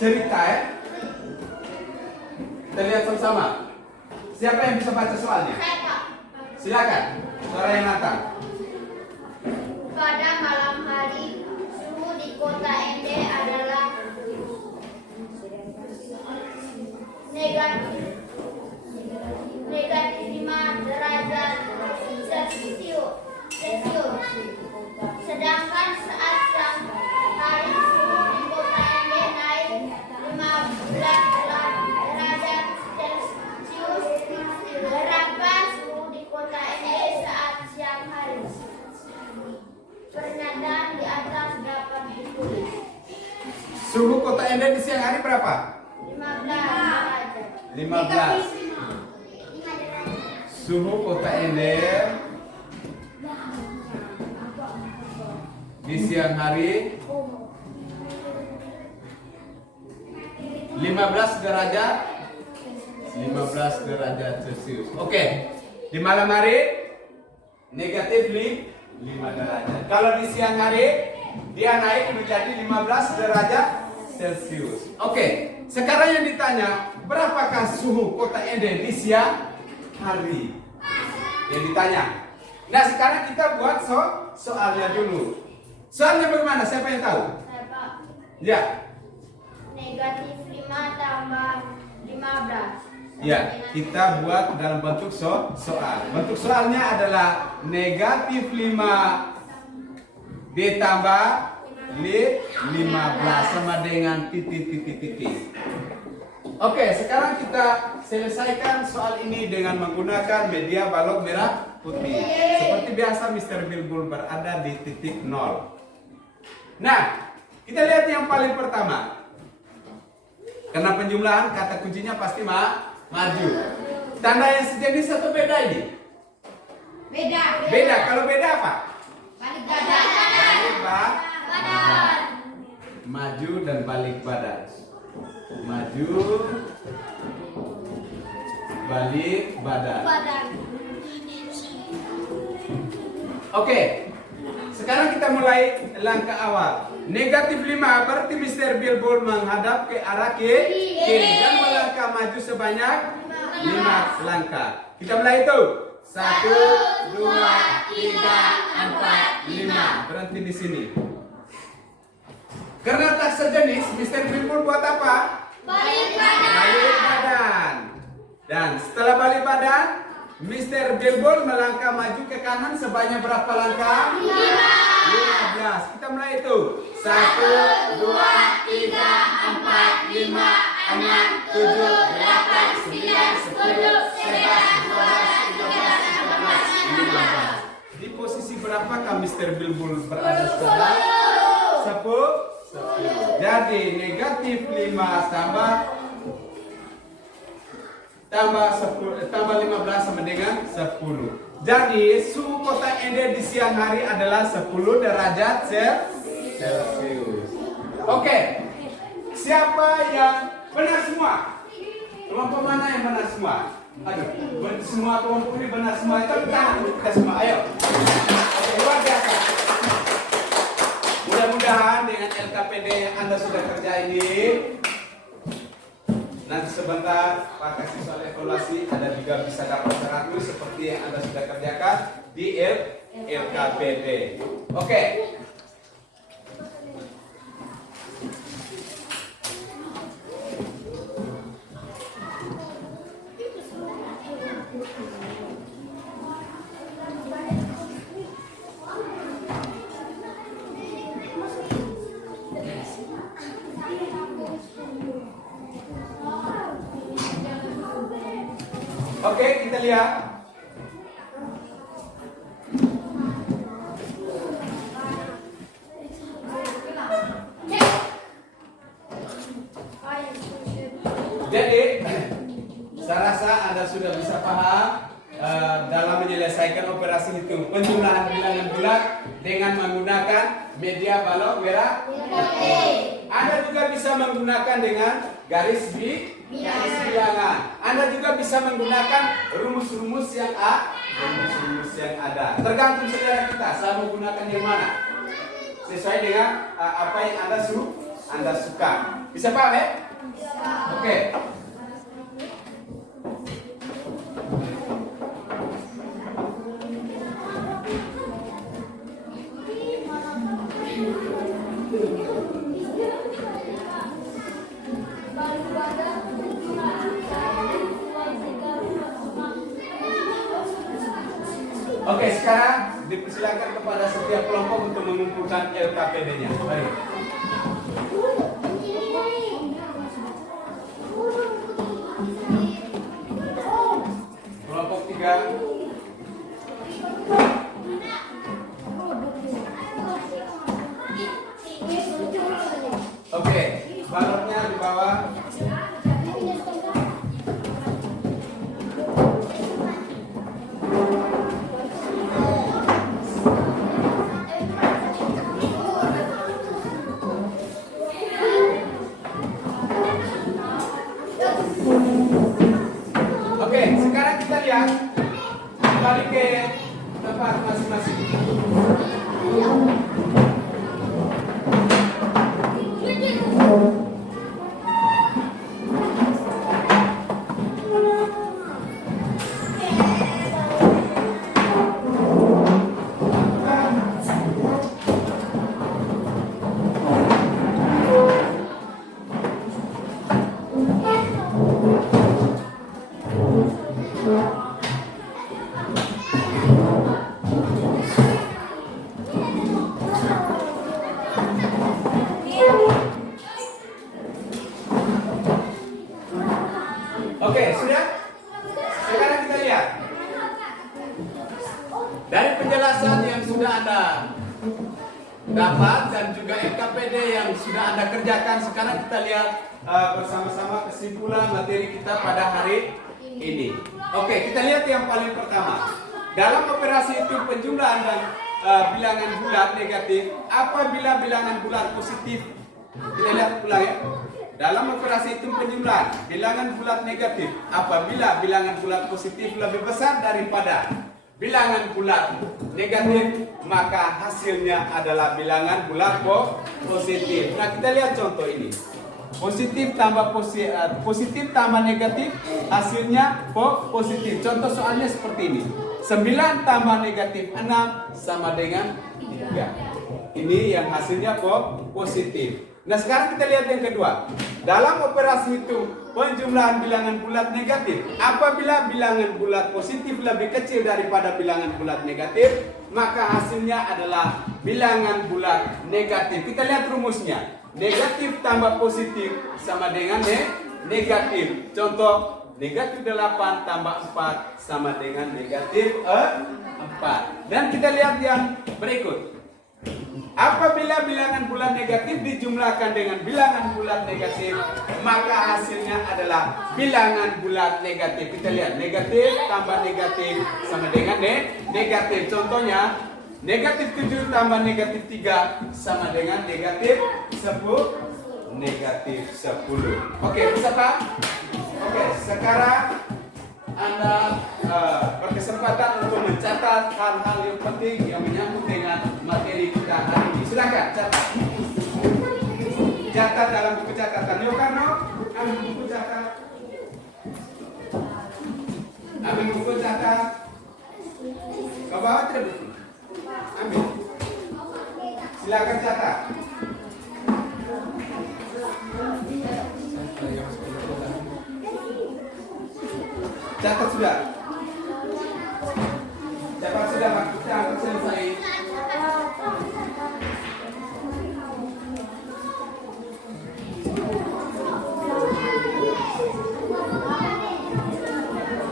cerita ya. Kita lihat sama-sama. Siapa yang bisa baca soalnya? Silakan. Suara yang datang. Pada malam hari, suhu di kota Ende adalah negatif 5 derajat Celcius. Sedangkan saat siang hari suhu di kota Ende naik 15 derajat Celcius. Berapa suhu di kota Ende saat siang hari? Pernyataan di atas dapat ditulis. Suhu kota Ende di siang hari berapa? 15. Suhu kota Ende di siang hari 15 derajat 15 derajat Celcius. Oke. Di malam hari negatif 5 derajat. Kalau di siang hari dia naik menjadi 15 derajat Celcius. Oke. Sekarang yang ditanya, berapakah suhu kota Ende di siang hari? Yang ditanya. Nah, sekarang kita buat soalnya dulu. Soalnya bagaimana? Siapa yang tahu? Ya. Negatif 5 tambah 15. Ya, kita buat dalam bentuk soal. Bentuk soalnya adalah negatif 5 ditambah 15 sama dengan titik. Oke, sekarang kita selesaikan soal ini dengan menggunakan media balok merah putih. Seperti biasa Mr. Bilbul berada di titik 0. Nah, kita lihat yang paling pertama. Karena penjumlahan kata kuncinya pasti maju. Tanda yang sejenis atau beda ini? Beda. Kalau beda apa? Balik badan. Maju dan balik badan. Maju, balik badan. Oke, sekarang kita mulai langkah awal. Negatif 5 berarti Mr. Bilbul menghadap ke arah kiri dan melangkah maju sebanyak 5 langkah. Kita mulai itu. 1, 2, 3, 4, 5. Berhenti di sini. Karena tak sejenis, Mr. Bilbul buat apa? Balik badan. Dan setelah balik badan, Mr. Bilbul melangkah maju ke kanan sebanyak berapa langkah? 15. Kita mulai itu. 1, 2, 3, 4, 5, 6, 7, 8, 9, 10, 11, 12, 13, 14, 15. Di posisi berapakah Mr. Bilbul berada sekarang? 10. Jadi negatif 5 tambah 15 sama dengan 10. Jadi suhu kota Ende di siang hari adalah 10 derajat Celcius. Oke. Siapa yang benar semua? Kelompok mana yang benar semua? Aduh, semua kelompok ini benar semua. Itu tangan untuk kita semua. Ayo. Oke, luar biasa. Mudah-mudahan dengan LKPD yang Anda sudah kerja ini, nanti sebentar Pak kasih soal evaluasi, Anda juga bisa dapat 100 seperti yang Anda sudah kerjakan di LKPD. Oke. Oke, kita lihat. Jadi, saya rasa Anda sudah bisa paham dalam menyelesaikan operasi hitung penjumlahan bilangan bulat dengan menggunakan media balok merah. Anda juga bisa menggunakan dengan garis bilangan. Anda juga bisa menggunakan rumus-rumus yang ada. Tergantung selera kita. Saya menggunakan yang mana? Sesuai dengan apa yang Anda suka. Bisa paham ya? Oke. Oke, sekarang dipersilakan kepada setiap kelompok untuk mengumpulkan LKPD-nya. Baik. Kelompok 3. Oke, baloknya di bawah. Oke, sekarang kita lihat kembali ke tempat masing-masing. Oke, sudah? Sekarang kita lihat. Dari penjelasan yang sudah Anda dapat dan juga LKPD yang sudah Anda kerjakan, sekarang kita lihat bersama-sama kesimpulan materi kita pada hari ini. Oke, kita lihat yang paling pertama. Dalam operasi itu penjumlahan dan bilangan bulat negatif, apabila bilangan bulat positif, kita lihat ulang ya. dalam operasi hitung penjumlahan, bilangan bulat negatif apabila bilangan bulat positif lebih besar daripada bilangan bulat negatif, maka hasilnya adalah bilangan bulat positif. Nah, kita lihat contoh ini. Positif tambah negatif, hasilnya positif. Contoh soalnya seperti ini. 9 tambah negatif 6 sama dengan 3. Ini yang hasilnya positif. Nah, sekarang kita lihat yang kedua. Dalam operasi itu penjumlahan bilangan bulat negatif, apabila bilangan bulat positif lebih kecil daripada bilangan bulat negatif, maka hasilnya adalah bilangan bulat negatif. Kita lihat rumusnya. Negatif tambah positif sama dengan negatif. Contoh, negatif 8 tambah 4 sama dengan negatif 4. Dan kita lihat yang berikut. Apabila bilangan bulat negatif dijumlahkan dengan bilangan bulat negatif, maka hasilnya adalah bilangan bulat negatif. Kita lihat, negatif tambah negatif sama dengan negatif. Contohnya, negatif 7 tambah negatif 3 sama dengan negatif 10. Negatif 10. Oke, bisa Pak? Oke, sekarang Anda berkesempatan untuk mencatat hal-hal yang penting yang menyangkut dengan materi kita hari ini. Silakan catat. Catat dalam buku catatan. Yuk Karno, ambil buku catat. Ambil buku catat. Kau bawa tidak buku? Ambil. Silakan catat. Catat sudah. Catat sudah, maksudnya aku selesai.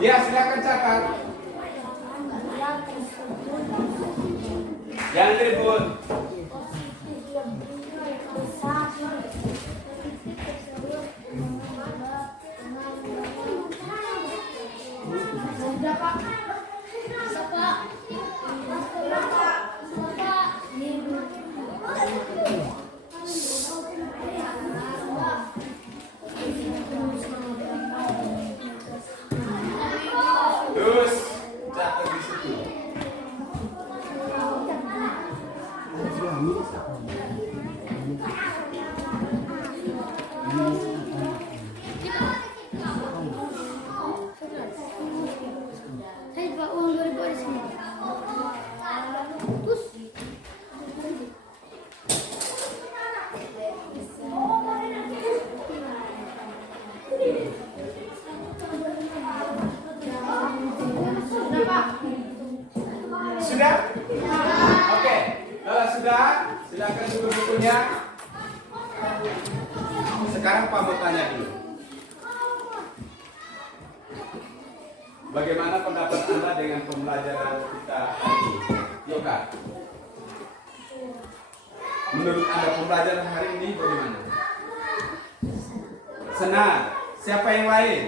Ya, silakan catat. Jangan ribut. Terus catat di situ. Sudah? Oke. Kalau sudah, silakan tutup bukunya. Sekarang Pak mau tanya dulu. Bagaimana pendapat Anda dengan pembelajaran kita hari ini? Yoga. Menurut Anda pembelajaran hari ini bagaimana? Senang. Siapa yang lain?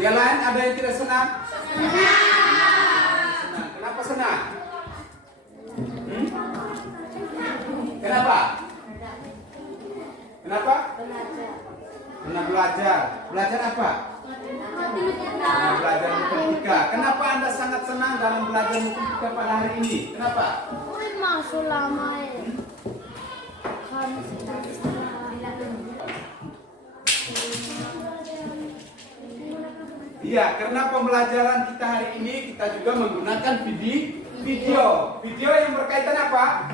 Yang lain ada yang tidak senang? Senang. Kenapa senang? Kenapa? Kenapa? Karena belajar. Belajar apa? Belajar matematika. Kenapa Anda sangat senang dalam belajar matematika pada hari ini? Kenapa? Masuk lama ya. Iya, karena pembelajaran kita hari ini kita juga menggunakan video. Video yang berkaitan apa?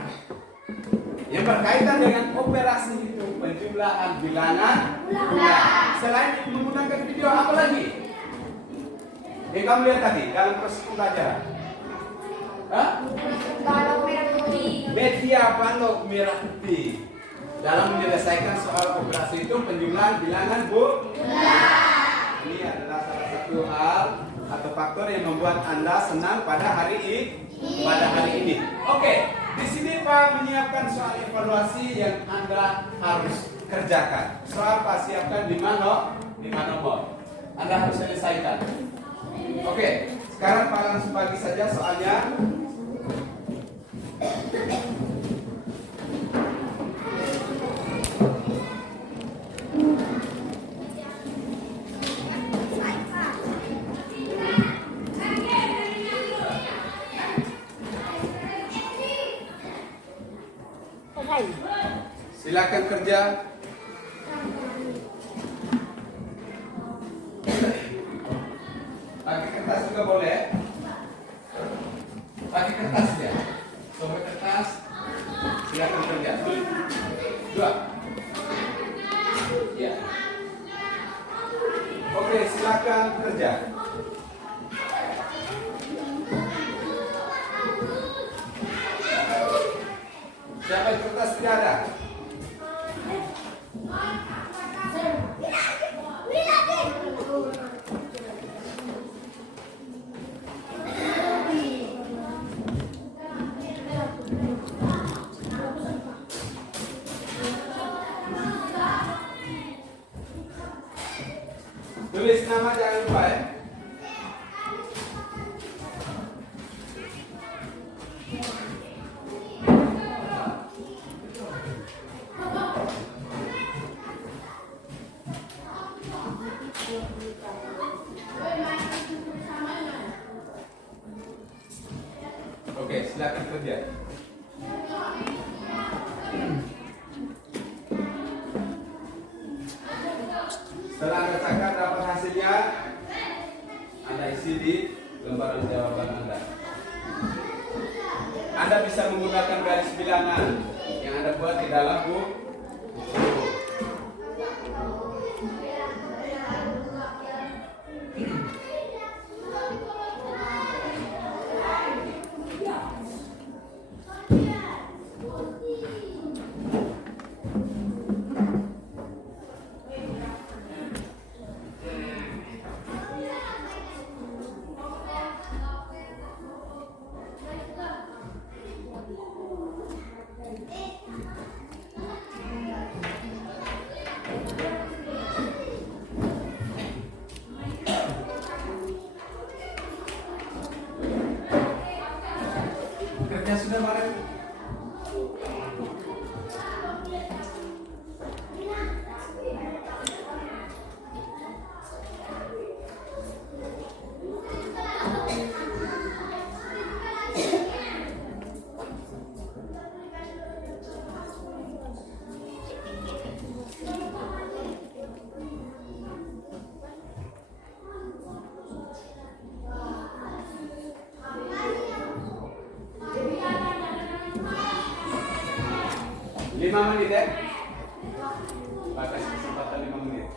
Yang berkaitan dengan operasi hitung penjumlahan bilangan bulat. Selain menggunakan video, apa lagi? Yang kamu lihat tadi dalam proses pembelajaran? Balok merah putih. Media balok merah putih dalam menyelesaikan soal operasi hitung penjumlahan bilangan bulat. Ini adalah salah satu hal atau faktor yang membuat Anda senang pada hari ini. Oke, di sini Pak menyiapkan soal evaluasi yang Anda harus kerjakan. Soal Pak siapkan 5 nomor. Anda harus selesaikan. Oke, sekarang Pak langsung bagi saja soalnya. kerja? Pakai kertas juga boleh. Pakai kertas ya. Sobek kertas. Silakan kerja. Dua. Ya. Oke, silakan kerja. Siapa yang kertas tidak ada? Tulis nama jangan lupa ya. Oke, silakan kerja. Setelah Anda catat dapat hasilnya, Anda isi di lembaran jawaban Anda. Anda bisa menggunakan garis bilangan yang Anda buat di dalam buku. Kerja sudah bareng? Lima menit ya? Batas kesempatan 5 menit.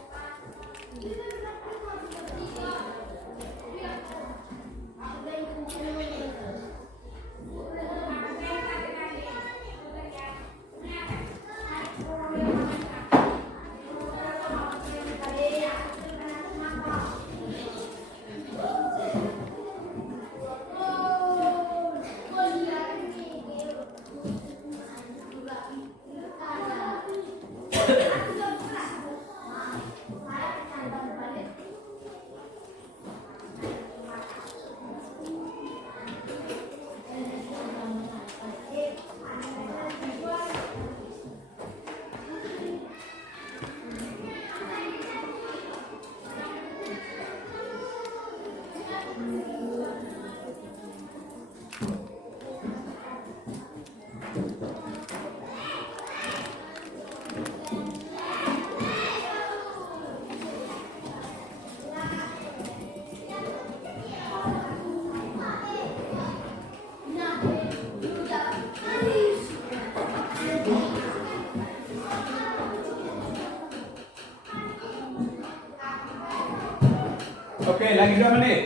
Oke, lagi 2 menit.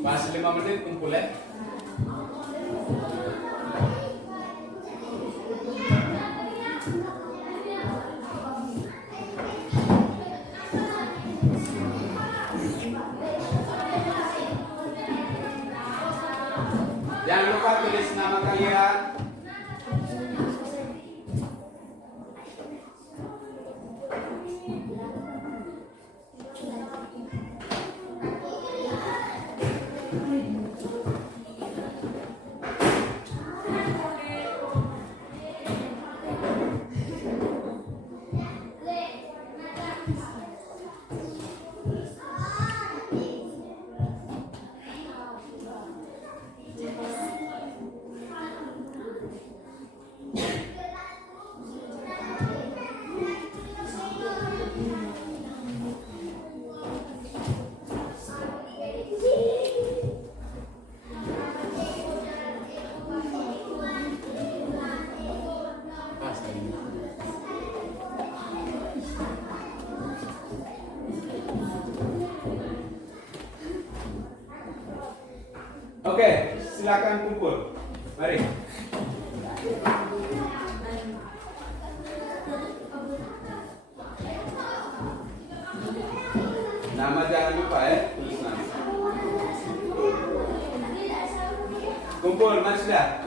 Masih 5 menit kumpul ya. Jangan lupa tulis nama kalian. silakan kumpul. Mari. Nama jangan lupa ya, tulis nama. Kumpul, mari sudah.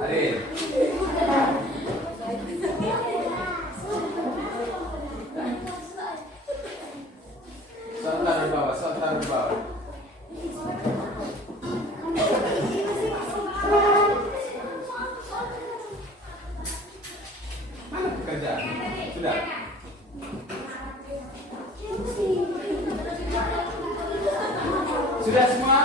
Mari. Saudara di bawah, saudara di bawah. Mana pekerjaan? Sudah. Sudah semua?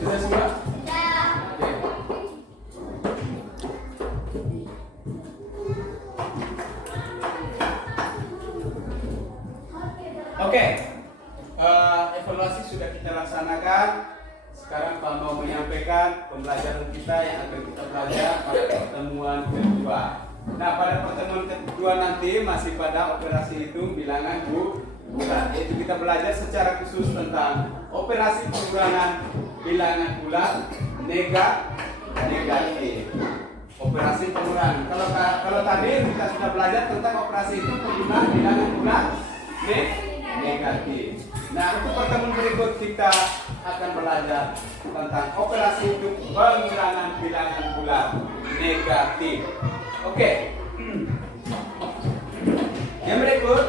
Sudah semua? Oke. Evaluasi sudah kita laksanakan. Sekarang Pak mau menyampaikan pembelajaran kita yang akan kita belajar pada pertemuan kedua. Nah, pada pertemuan kedua nanti masih pada operasi hitung bilangan bulat. Yaitu kita belajar secara khusus tentang operasi pengurangan bilangan bulat negatif. Operasi pengurangan. Kalau tadi kita sudah belajar tentang operasi itu pengurangan bilangan bulat negatif. Nah, untuk pertemuan berikut kita akan belajar tentang operasi hitung pengurangan bilangan bulat negatif. Oke. Yang berikut,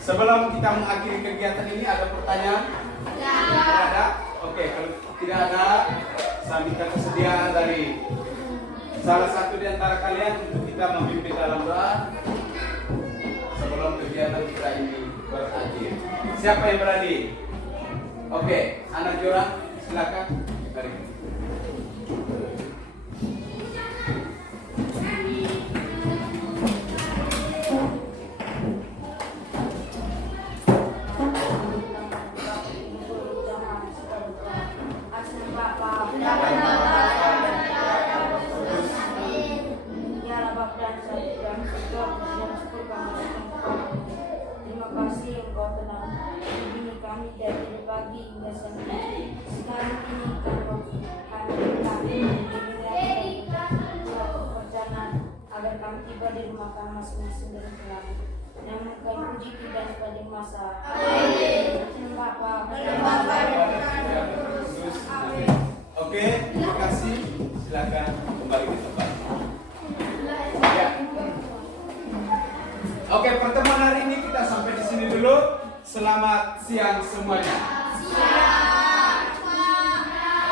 sebelum kita mengakhiri kegiatan ini ada pertanyaan? Tidak ada. Oke, kalau tidak ada, saya minta kesediaan dari salah satu di antara kalian untuk kita memimpin dalam doa sebelum kegiatan kita ini berakhir. Siapa yang berani? Oke, anak Jurang, silakan. Mari. Terima kasih Engkau telah membimbing kami dari pagi hingga sore. Sekarang ini kami perjalanan agar kami tiba di rumah kami masing-masing dengan selamat. Namun kami puji kita pada masa. Bapa. Oke, terima kasih. Silakan kembali ke tempat. Ya. Oke, pertemuan hari ini kita sampai di sini dulu. Selamat siang semuanya.